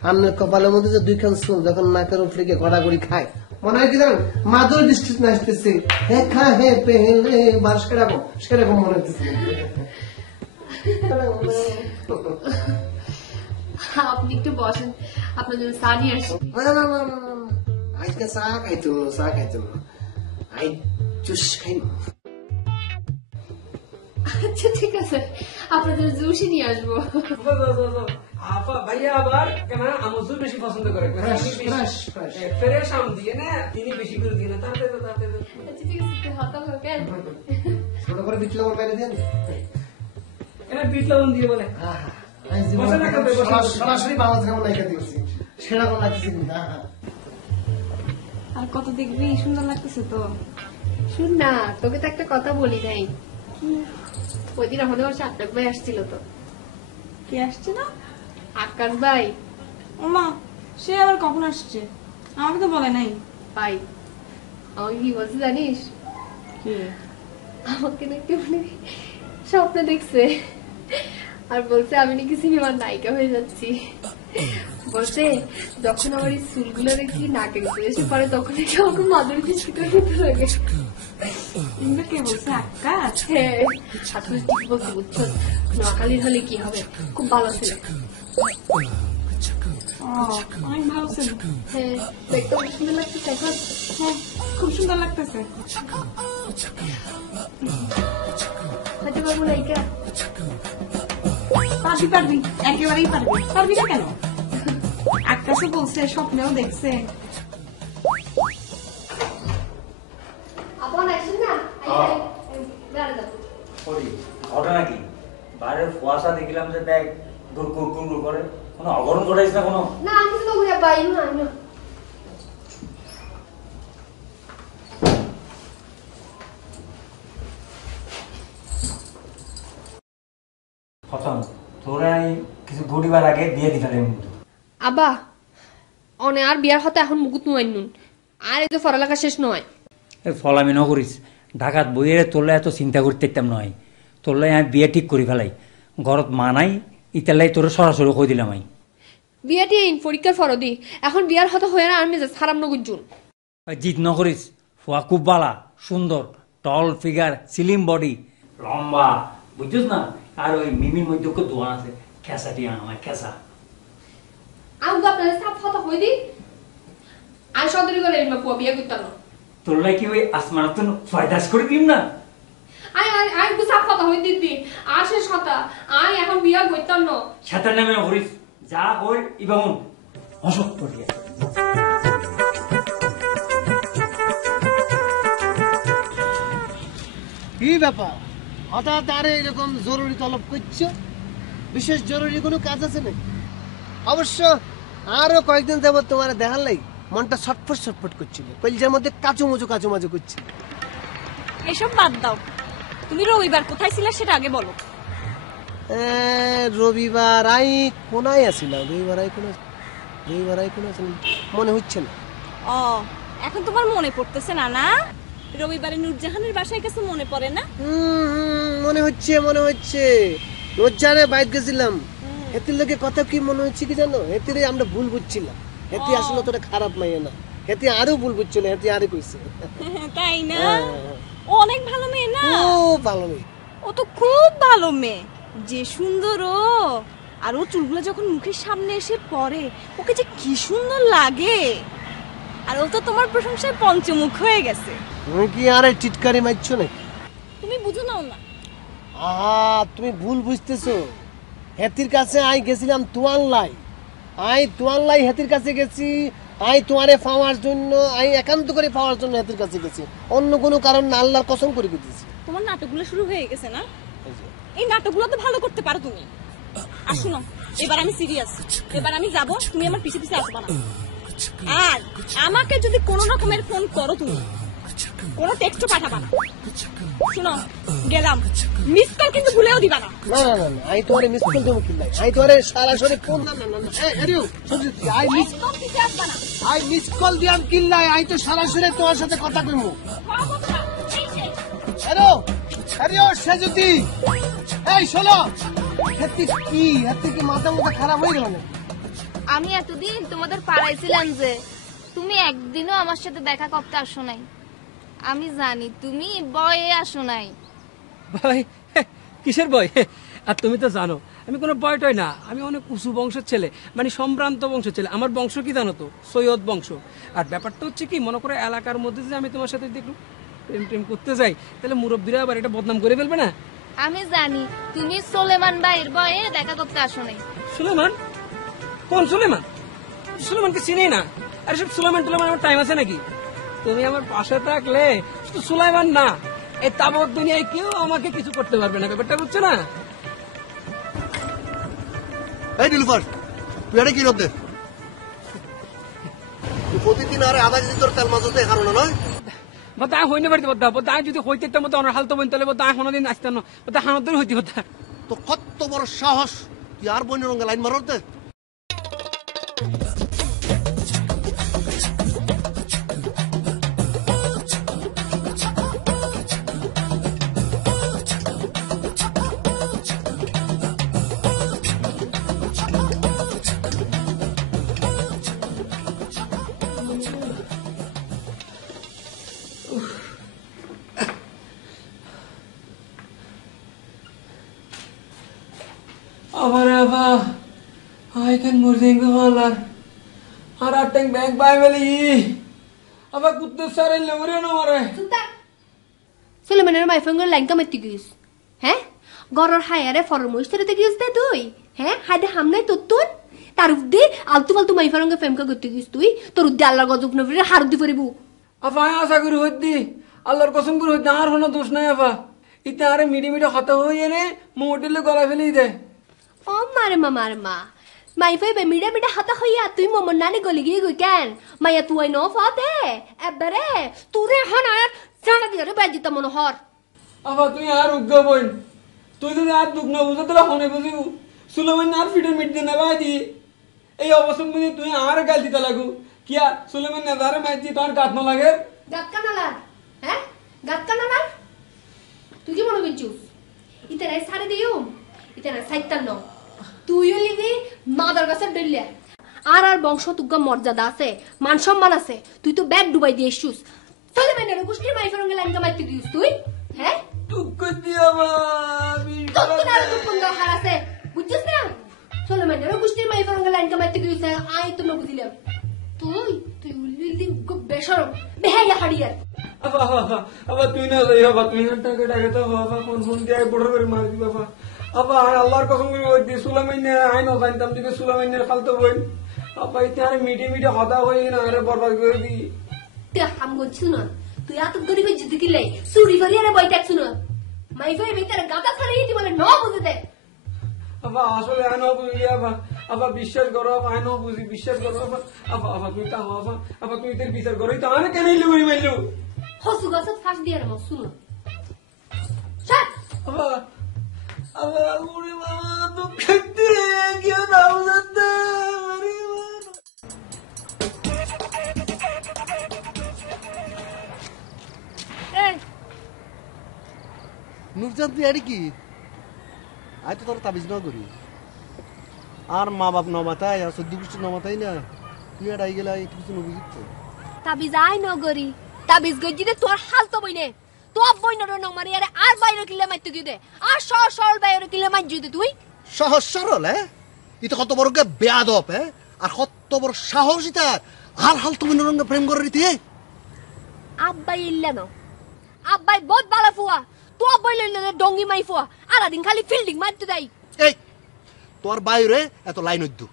আপনার কপালের মধ্যে যে দুইখান চুল যখন নাকের উপরে গিয়ে গড়াগড়ি খায় মনে হয় কি জানেন মাদুর ডিস্ট্রিক্ট আসতেছে দেখা হে পেহলে বার সেরকম মনে হচ্ছে। আপনি একটু বসেন, আপনার জন্য চা নিয়ে আসি। আজকে চা খাইতো আই জুস খাই। আচ্ছা ঠিক আছে, আপনার জন্য জুসই নিয়ে আসবো। আপা ভাইয়া আবার কেন আমজুর বেশি পছন্দ করে, ফ্রেশ আম দিয়ে না তিনি বেশি করে দিয়ে না, তাতে আচ্ছা ঠিক আছে, একটু হাত ধরো কেন? ছোট করে বিট লবণ বাইরে দেন, এটা বিট লবণ দিয়ে বলে সরাসরি বাংলাদেশ কেমন নাইকা দিয়েছি সেরকম লাগছে কিন্তু। আর কত দেখবি, সুন্দর লাগতেছে তো। শুন না, তোকে তো একটা কথা বলি নাই। ওই দিন আমাদের বাসায় আকাশ ভাই আসছিল তো। কে আসছে না? আকাশ ভাই। ওমা, সে আবার কখন আসছে? আমাকে তো বলে নাই। ভাই আমাকে কি বলছে জানিস? কি? আমাকে নাকি মানে স্বপ্নে দেখছে, আর বলছে আমি নাকি সিনেমার নায়িকা হয়ে যাচ্ছি। বলছে যখন আমার এই চুলগুলো দেখি নাকের উপরে এসে পড়ে তখন নাকি আমাকে মাধুরীতে ছুটে দিতে লাগে। কিন্তু কে বলছে? আকাশ? হ্যাঁ, আসলে ঠিক বলছি, বুঝছো? নোয়াখালীর হলে কি হবে, খুব ভালো ছিল। অনেক ভালো ছিল। হ্যাঁ, দেখতে অনেক সুন্দর লাগতেছে এখন। হ্যাঁ, খুব সুন্দর লাগতেছে। হয়তো পারবো নায়িকা। পারবি, একেবারেই পারবি। পারবি না কেন? আকাশও বলছে, স্বপ্নেও দেখছে। আপন আসেন না, বেড়া যাবো। ঘটনা কি? বাইরের কুয়াশা দেখলাম যে ব্যাগ গুড় করে, কোনো অঘটন ঘটাইছে না কোনো? না আমি তো ঘুরে পাই না। প্রথম তোরা কিছু ঘুরিবার আগে বিয়ে দিতে আবা অনে আর বিয়ার হতে এখন মুকুত নুন আর এই তো পড়ালেখা শেষ নয়। ফলামি ন করিস, ঢাকাত বইয়ের তোলা এত চিন্তা করতে ইতাম নয়। তোরলে আমি বিয়ে ঠিক করি ফেলাই, ঘরত মানাই ইতালাই তোর সরাসরি কই দিলাম। আমি বিয়াটি পরীক্ষার ফরদি, এখন বিয়ার হতে হয়ে না আর মেজাজ খারাপ নগুজুন। জিদ ন করিস, ফুয়া খুব বালা, সুন্দর, টল ফিগার, স্লিম বডি, লম্বা, বুঝছিস না? আর ওই মিমির মধ্যে দোয়া আছে, খেসাটি আমার খেসা। আমি তো আপনার সাপ কথা হই দি আর সদরি করে পুয়া বিয়ে করতাম না। তোরলাই কি ওই আসমান তো ফয়দাস করে দিম না? আমি তো সাপ কথা হই দিদি আর শেষ কথা, আমি এখন বিয়ে করতাম না। সাতার নামে করিস যা কর ইবামন অসুখ পড়িয়া। কি ব্যাপার হঠাৎ আরে এরকম জরুরি তলব করছো? বিশেষ জরুরি কোনো কাজ আছে নাকি? অবশ্য আরো কয়েকদিন যাবত তোমার দেখার লাই মনটা ছটফট করছিল, কলজার মধ্যে কাচুমুচু করছিল। এসব বাদ দাও, তুমি রবিবার কোথায় ছিলে সেটা আগে বলো। রবিবার আই কোনায় আসিলাম, মনে হচ্ছে না। ও, এখন তোমার মনে পড়তেছে না? না, রবিবারে নূরজাহানের বাসায় কাছে মনে পড়ে না? মনে হচ্ছে নূরজাহানের বাইরে গেছিলাম, এতির লোকে কথা কি মনে হচ্ছে কি জানো? এতিরে আমরা ভুল বুঝছিলাম, এতি আসলে তোরা খারাপ মাইয়া না, এতি আরো ভুল বুঝছিল, এতি আরো কইছে। তাই না? ও অনেক ভালো মেয়ে না? খুব ভালো মেয়ে। ও তো খুব ভালো মেয়ে, যে সুন্দর ও। আর ও চুলগুলো যখন মুখের সামনে এসে পড়ে ওকে যে কি সুন্দর লাগে। আর ও তো তোমার প্রশংসায় পঞ্চমুখ হয়ে গেছে। তুমি কি আরে টিটকারি মারছো নাকি? তুমি বুঝো নাও না। তুমি ভুল বুঝতেছো। হেতির কাছে আই গেছিলাম তোয়ান লাই হেতির কাছে গেছি, আই তোমারে পাওয়ার জন্য, আই একান্ত করে পাওয়ার জন্য হেতির কাছে গেছি, অন্য কোনো কারণ না, আল্লাহর কসম করে দিতেছি। তোমার নাটকগুলো শুরু হয়ে গেছে না? এই নাটকগুলো তো ভালো করতে পারো তুমি। আর শুনো, এবার আমি সিরিয়াস, এবার আমি যাব, তুমি আমার পিছে পিছে আসবা না। আর আমাকে যদি কোনো রকমের ফোন করো, তুমি কোনো টেক্সট পাঠাবা না। শুনো, গেলাম, মিস কল কিন্তু ভুলেও দিবা না। না, আই তোমারে মিস কল দেবো কি নাই, আই তোমারে সরাসরি ফোন। না, আই মিস কল দিয়াম কি নাই, আই তো সরাসরি তোমার সাথে কথা কইমু। হ্যালো সেজুতি, এই শোনো, হেতি কি মাথা খারাপ হয়ে গেল না? আমি এতদিন তোমাদের পাড়াইছিলাম যে তুমি একদিনও আমার সাথে দেখা করতে আসো নাই। আমি জানি তুমি বয়ে আসো নাই। ভয়? কিসের ভয়? আর তুমি তো জানো আমি কোনো ভয় টয় না, আমি অনেক উঁচু বংশের ছেলে, মানে সম্ভ্রান্ত বংশের ছেলে। আমার বংশ কি জানো তো? সৈয়দ বংশ। আর ব্যাপারটা হচ্ছে কি, মনে করো এলাকার মধ্যে যে আমি তোমার সাথে দেখো প্রেম টেম করতে যাই, তাহলে মুরব্বীরা আবার এটা বদনাম করে ফেলবে না? আমি জানি তুমি সুলেমান ভাইয়ের বয়ে দেখা করতে আসো নাই। সুলেমান? কোন সুলেমান? সুলেমানকে চিনি না। আরে সব সুলেমান টুলেমান আমার টাইম আছে নাকি? তুমি আমার পাশে থাকলে শুধু সুলাইমান না, এই তাবৎ দুনিয়ায় কেউ আমাকে কিছু করতে পারবে না। ব্যাপারটা বুঝছো না? এই নীলুফার, তুই এটা কি রোদে? তুই প্রতিদিন আরে আধা কেজি তোর তেল মাছ হতে কারণ নয়। বদা হইনে পারতে বদা, বদা যদি হইতে একটা মতো আমার হালতো বইন তাহলে বদা কোনোদিন আসতে না, বদা হানদের হইতে বদা। তো কত বড় সাহস তুই আর বইনের রঙে লাইন মারতে? আবার আবার I can murding halar আর আটেং ব্যাগ বাই বলি আবার কুত্তে সারে লমরে না মারে। সুলেমানের মাইফঙ্গের লাইন কামাইতে গিয়েছ, হ্যাঁ? গরর হায়ারে ফরর মহিষ্ঠতে গিয়েছ দে তুই, হ্যাঁ? হাইদে হামনাই তোর তোর তার উদ্দে আলতু ফালতু মাইফারঙ্গে ফেমকা করতে গিয়েছ তুই, তোর উদ্দে আল্লাহর গজব নবীরে হার উদ্দি পড়িবু। আফা আশা করি হইদি আল্লাহর কসম করে হইদি আর কোনো দোষ নাই। আফা ইতে আরে মিডি মিডি হতা হই এনে মোটেলে গলা ফেলি দে। ও মারে মা মাইফাই বে মিডা মিডা হাতা হইয়া তুই মমন নানি গলি গিয়ে গই কেন মাইয়া তুই ন ফাতে এবারে তুরে হন আর জানা দিরে বাজিতা মনোহর। আফা তুই আর উগ্গ বইন, তুই যদি আর দুঃখ না বুঝা তাহলে হনে বুঝিবু সুলেমান আর ফিটের মিট দে না বাদি। এই অবস্থা মধ্যে তুই আর গাল দিতে লাগু কিয়া সুলেমান না দারে মাইজি তোর গাত না লাগে গাত কানালার, হ্যাঁ? গাত কানালার তুই কি মনে করছিস? ইতে নাই সারে দিও, ইতে নাই সাইতান ন তুইও লিবি মাদার গাছের ডইলে আর আর বংশ তুগ্গা মর্যাদা আছে, মান সম্মান আছে, তুই তো ব্যাগ ডুবাই দিয়ে এসছুস। চলে মানে গোষ্ঠীর মাইফারঙ্গে লাইন কামাইতে দিস তুই, হ্যাঁ? দুঃখ দিয়া বাবি তোর তো না দুঃখ দরকার আছে, বুঝছিস না? চলে মানে গোষ্ঠীর মাইফারঙ্গে লাইন কামাইতে দিস আই তো না বুঝিলাম। তুই তুই উল্লি বেশরম বেহাইয়া হাড়িয়ার। আফা আফা আফা তুই না লই আফা তুই না টাকা টাকা তো আফা ফোন ফোন দিয়ে বড় করে মার দি বাবা। আফা আল্লাহর কসম করে ওই দি সুলাইমান আই না জানতাম দিকে সুলাইমানের খালতো বই আফা ইতে আরে মিডি মিডি হদা হই না আরে বরবাদ করে দি। তুই কাম করছিস না, তুই এত গরিব জিদ্দি কিলাই চুরি করি আরে বই দেখছ না মাইফাই ভিতরে গাদা ছাড়িয়ে দি বলে ন বুঝে দে। আফা আসলে আই না বুঝি আফা, আফা বিশ্বাস করো আফা আই না বুঝি বিশ্বাস করো আফা। আফা আফা তুই তা আফা আফা তুই তোর বিচার করো তো আরে কেন লুই মাইলু হসু গাছত ফাঁস দিয়ে আর মত শুনো শাট। আফা আফা ওরে বাবা দুঃখ দিয়ে কেউ নাও জানতে আরে নুরজান তুই আরে কি? আই তো তোর তাবিজ ন করি আর মা বাপ ন মাথায় আর সদ্য গোষ্ঠী ন মাথায় না, তুই আর আই গেলে কিছু নবুঝিত তো। তাবিজ আই নগরি তাবিজ গজিতে তোর হাল তো বইনে তো বইনর নং মারি আরে আর বাইরে কিলে মাইতে গিয়ে দে আর সরল বাইরে কিলে মাই জুদে তুই সহজ সরল, হ্যাঁ? এটা কত বড় কে বেয়াদব, হ্যাঁ? আর কত বড় সাহস এটা আর হাল তুমি নরঙ্গে প্রেম করে রীতি। আব্বাই ইল্লা ন আব্বাই বহুত বালা ফুয়া তো বইলে ডঙ্গি মাই ফুয়া আলাদিন খালি ফিল্ডিং মারতে দেই। এই তোর বাইরে এত লাইন অদ্দু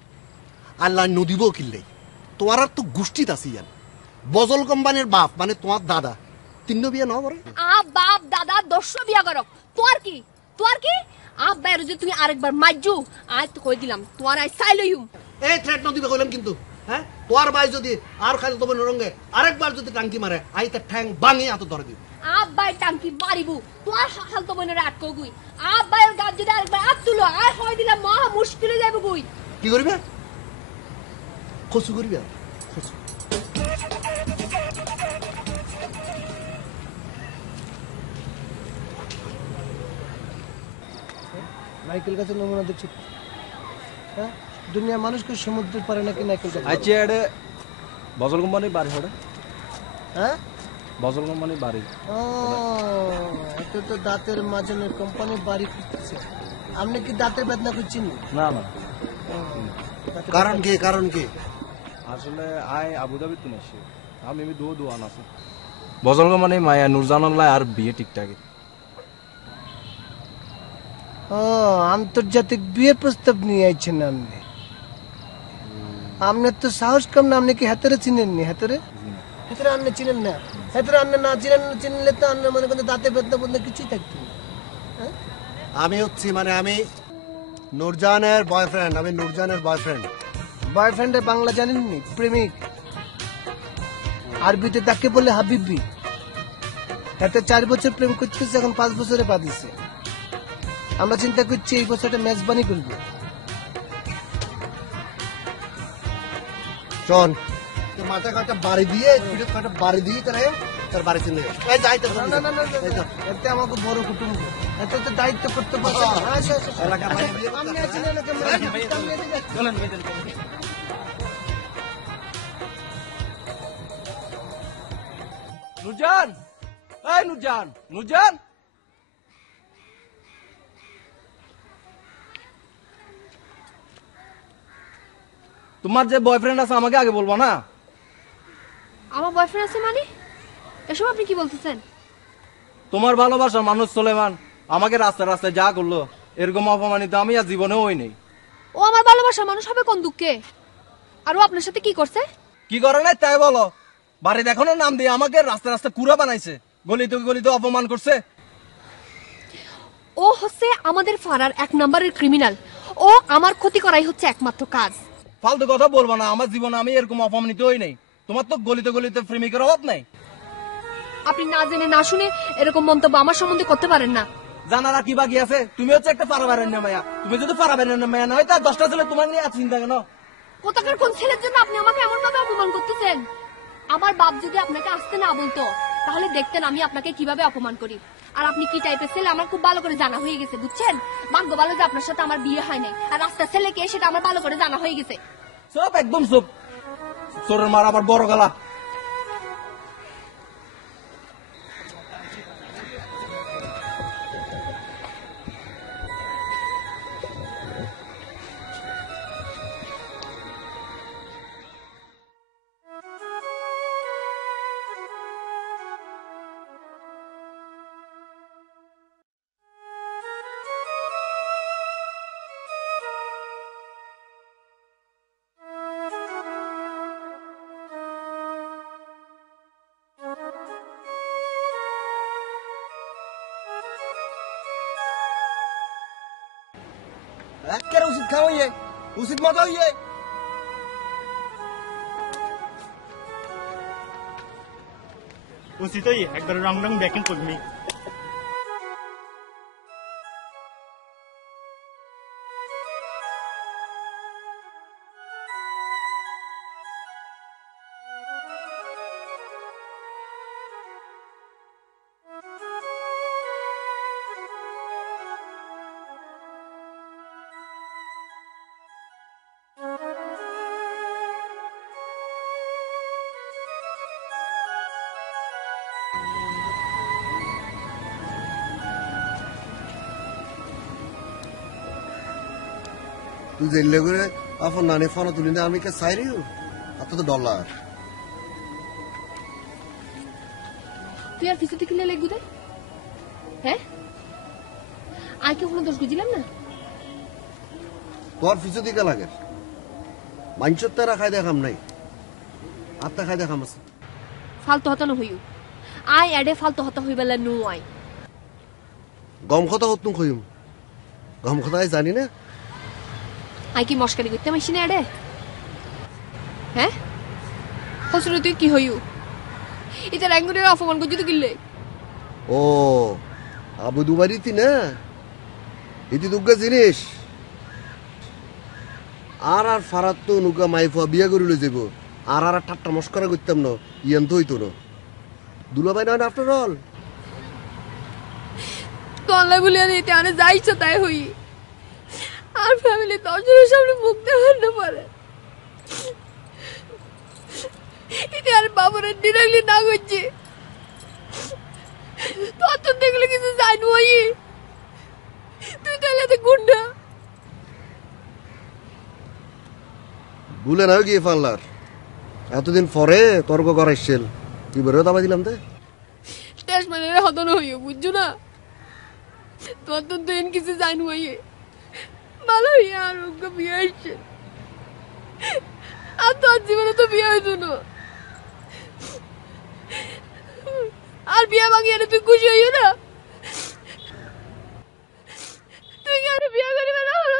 আর লাইন নদীব কিনলে তোমার আর তো গোষ্ঠীত আছি ইয়ান বজল কোম্পানির বাপ মানে তোমার দাদা তিন বিয়ে ন করে বাপ দাদা 10 বিয়া করক তোর কি আব্বাই যদি তুমি আরেকবার মাইজু আজ তো কই দিলাম তোর আই সাইলইম। এই থ্রেট নদীবে কইলাম কিন্তু, হ্যাঁ? তোর ভাই যদি আর খালি তোমার রঙে আরেকবার যদি টাঙ্কি মারে আই তার ঠ্যাং ভাঙি এত ধরে দিব। আব্বাই টাঙ্কি মারিবু তোর হাল তো বইনের আটকো গুই আব্বাইয়ের গাছ যদি আরেকবার আট তুলো আর হয় দিলাম মহা মুশকিলে যাবে গুই। কি করবে? খসু করবে খসু। মাইকেল কাছে নমুনা দেখছি, হ্যাঁ? দুনিয়া মানুষকে সমুদ্রের পারে নাকি না কিন্তু আইছে এডে বজল কোম্পানি বাড়ি হড়ে হ্যাঁ বজল কোম্পানি বাড়ি ও এটা তো দাঁতের মাজনের কোম্পানি বাড়ি করতেছে আপনি কি দাঁতের বেদনা করছেন না না কারণ কি আসলে আই আবুধাবি তো নেছি আমি দোয়ান আছে বজল কোম্পানি মায়া নুরজানুল্লাহ আর বিয়ে ঠিকঠাক ও আন্তর্জাতিক বিয়ের প্রস্তাব নিয়ে আইছেন আপনি আপনার তো সাহস কম না আপনি কি হাতেরে চিনেননি হাতেরে হাতেরে আপনি চিনেন না হাতেরে আপনি না চিনলে তো আপনি মনে করেন দাঁতে বেদনা বলতে কিছুই থাকতো না হ্যাঁ? আমি নূরজাহানের বয়ফ্রেন্ড বয়ফ্রেন্ডের বাংলা জানেননি প্রেমিক আরবিতে তাকে বলে হাবিবি এতে 4 বছর প্রেম করতেছে এখন 5 বছরে পা দিছে আমরা চিন্তা করছি এই বছরটা মেজবানি করবো শোন তোর মাথায় কয়েকটা বাড়ি দিয়ে কয়েকটা বাড়ি দিয়ে তার বাড়ি চলে যাবে যাই তো না এতে আমাকে বড় কুটুম্ব এতে তো দায়িত্ব করতে পারছে না। আসো, আসো, আসো। এলাকা ভাই, আপনি আছেন এলাকা ভাই। আপনি এদিকে আসুন। নুরজান এই নুরজান তোমার যে বয়ফ্রেন্ড আছে আমাকে আগে বলবো না আমার বয়ফ্রেন্ড আছে মানে এসব আপনি কি বলতেছেন? তোমার ভালোবাসার মানুষ সুলেমান আমাকে রাস্তায় যা করলো এরকম অপমানিত আমি আর জীবনেও হই নেই ও আমার ভালোবাসা মানুষ হবে কোন দুঃখে? আর ও আপনার সাথে কি করছে? কি করে নাই তাই বলো বাড়ি দেখানো নাম দিয়ে আমাকে রাস্তা কুড়া বানাইছে গলিতে অপমান করছে ও হচ্ছে আমাদের পাড়ার 1 নম্বরের ক্রিমিনাল। ও আমার ক্ষতি করাই হচ্ছে একমাত্র কাজ। ফালতু কথা বলবো না আমার জীবনে আমি এরকম অপমানিত হই নাই তোমার তো গলিতে প্রেমিকের অভাব নাই আপনি না জেনে না শুনে এরকম মন্তব্য আমার সম্বন্ধে করতে পারেন না। জানারা কি বাকি আছে তুমি হচ্ছে একটা পারাবারের মায়া তুমি যদি পারাবারের মায়া না হয় তা 10টা ছেলে তোমার নিয়ে চিন্তা কেন কোথাকার কোন ছেলের জন্য আপনি আমাকে এমন ভাবে অপমান করতেছেন? আমার বাপ যদি আপনাকে আসতে না বলতো তাহলে দেখতেন আমি আপনাকে কিভাবে অপমান করি। আর আপনি কি টাইপের ছেলে আমার খুব ভালো করে জানা হয়ে গেছে, বুঝছেন? ভাগ্য ভালো যে আপনার সাথে আমার বিয়ে হয় নাই, আর রাস্তার ছেলে কে সেটা আমার ভালো করে জানা হয়ে গেছে। সব একদম সব চোরের মার আবার বড় গলা একের উচিত খাওয়াইয়ে উচিত মতো হইয়ে উচিতই একবার রং ব্যাকিং করবি। তুই জেলে করে আপন নানি ফোন তুলি না আমি কে চাইরি এত তো ডলার তুই আর কিছুতে কিনে লেগু দে হ্যাঁ আর কি কোনো দোষ বুঝিলাম না। তোর পিছু দিকে লাগে মাংসর তারা খাই দেখাম নাই আত্মা খাই দেখাম আছে ফালতু হতা নহইউ আই এডে ফালতু হতা হইবেলা নু আই গম কথা হতুম খইম গম কথা জানি না আই কি মস্কারি করতে মাইছি না এডে হ্যাঁ হসরে তুই কি হইউ এটা র্যাঙ্গুরে অপমান করছি তো কিনলে ও আবু দুবারিতি না এটি দুর্গা জিনিস আর ফারাত তো নুকা মাইফা বিয়া করে লই যাব আর ঠাট্টা মস্করা করতাম না ইয়ান তো হইতো না দুলাভাই না আফটার অল তো আল্লাহ বলে আর এতে আনে যা ইচ্ছা তাই হই আর ফ্যামিলি দশজনের সামনে মুখ দেখাতে পারে। এটা আর বাবুরের ডিরেক্টলি না করছি তোর তো দেখলে কিছু জানবো তুই তাহলে তো গুন্ডা। ভুলে না গিয়ে ফানলার এতদিন পরে তর্ক করাইছিল তুই বেরো দাবা দিলাম তে টেস মানে হতন হইও বুঝছো না তোর তো দিন কিছু জানবো ভালো হইয়া আর ওকে বিয়ে আসছে আর তোর জীবনে তো বিয়ে হইতো না আর বিয়ে ভাঙিয়ে তুই খুশি হইও না তুই কি আর বিয়ে করিবে না হলো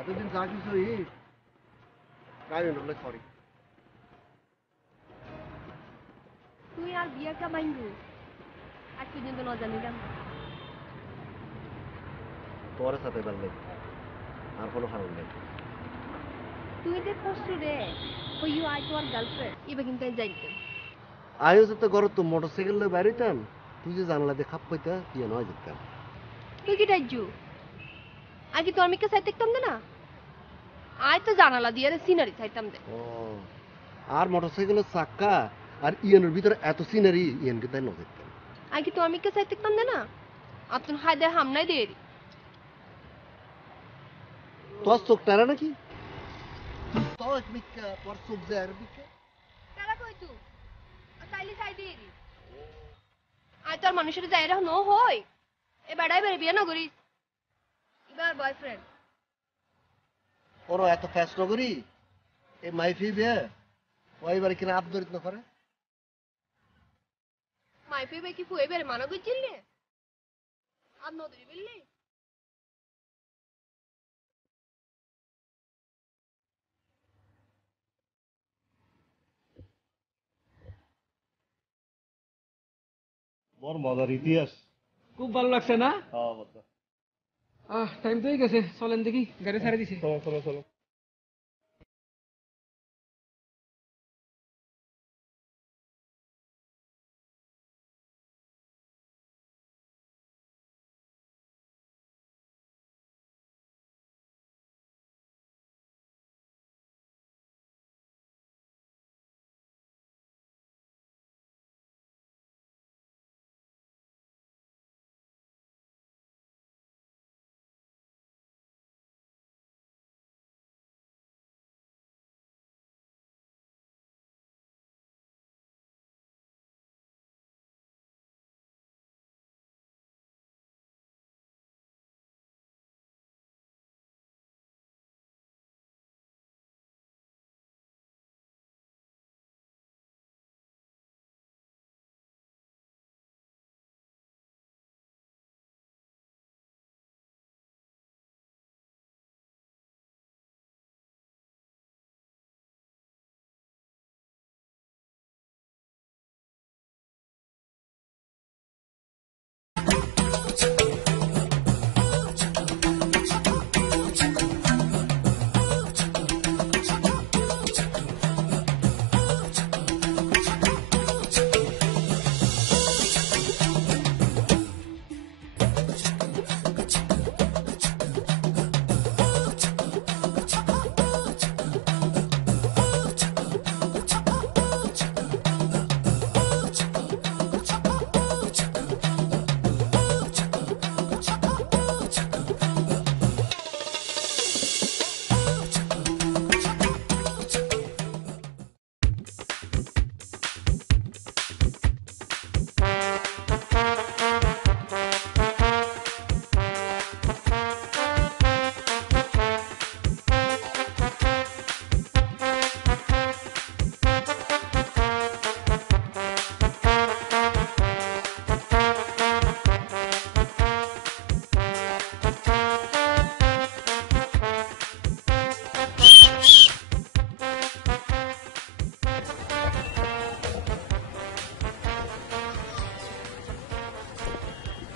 এতদিন যা কিছু সরি তুই আর বিয়ে কামাইবু আজ পর্যন্ত ন জানিলাম তোর সাথে বেললে আর কোনো কারণ নেই তুই যে কষ্ট রে হইও আই তোর গার্লফ্রেন্ড এবার কিন্তু আমি যাইতাম আয়ো তো ঘর তো মোটরসাইকেল লয়ে বেরিতাম তুই যে জানলা দিয়ে খাপ পাইতা ইয়ে নয় যেতাম তুই কি টাইজু আগে তোর মিকে সাইড দেখতাম না আয় তো জানালা দিয়ে সিনারি চাইতাম দে ও আর মোটরসাইকেলের চাক্কা আর ইয়েনের ভিতরে এত সিনারি ইয়েনকে তাই নয় দেখতাম আগে তোর মিকে সাইড দেখতাম না আর তুই হাই দে হামনাই দে তোর চোখ টারা নাকি তোর মিক্কা তোর চোখ যায় আর মিক্কা তারা কই তুই চাইলি চাই দে আয় তোর মানুষের যাই রে নো হই এ বেড়াই বেড়ে বিয়ে না করিস এবার বয়ফ্রেন্ড ওরা এত ফ্যাস্ট করি এই মাইফি বিয়ে ওই বারে কিনা আবদরিত না করে মাই পেবে কি ফুয়ে বেড়ে মানা করছিলি আর নদী বিল্লি বড় মজার ইতিহাস খুব ভালো লাগছে না হ্যাঁ টাইম তো হয়ে গেছে চলেন দেখি গাড়ি ছাড়ে দিছে চলো চলো চলো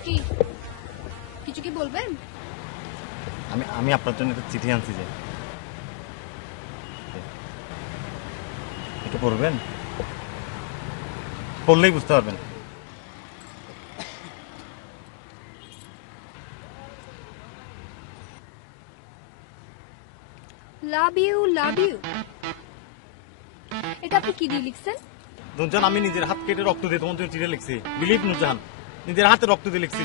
কি কিছু কি বলবেন? আমি আমি আপনার জন্য একটা চিঠি আনছি যে একটু পড়বেন, পড়লেই বুঝতে পারবেন। লাভ ইউ লাভ ইউ, এটা আপনি কি দিয়ে লিখছেন? নুরজাহান, আমি নিজের হাত কেটে রক্ত দিয়ে তোমার জন্য চিঠি লিখছি। বিলিভ নুরজাহান, নিজের হাতে রক্ত দিয়ে লিখছি।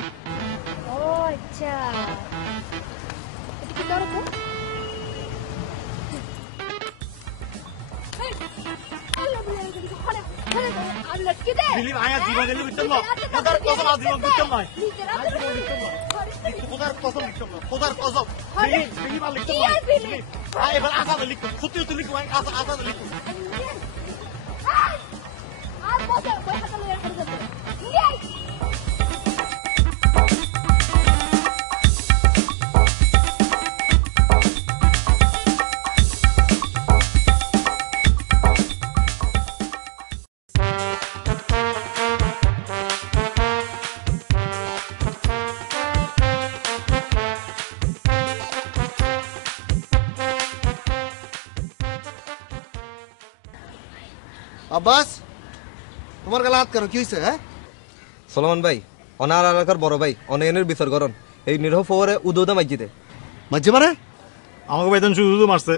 ও আচ্ছা, এটা কি করো তো? বিলিভ আয়া জীবন দিলে বিচ্ছন্ন না, খোদার কসম আজীবন বিচ্ছন্ন নয়, খোদার কসম লিখতাম না, খোদার কসম। বিলিভ বিলিভ আর লিখতাম না, বিলিভ এবার আসাদে লিখো, সত্যি সত্যি লিখো, আসাদে লিখো। আব্বাস, তোমার গালে হাত কেন, কি হয়েছে? হ্যাঁ সলমান ভাই, অনার এলাকার বড় ভাই অনয়নের বিচার করন এই নিরহ ফোরে উদৌদা মাইজিতে। মাঝে মারে আমাকে বেতন শুধু মারছে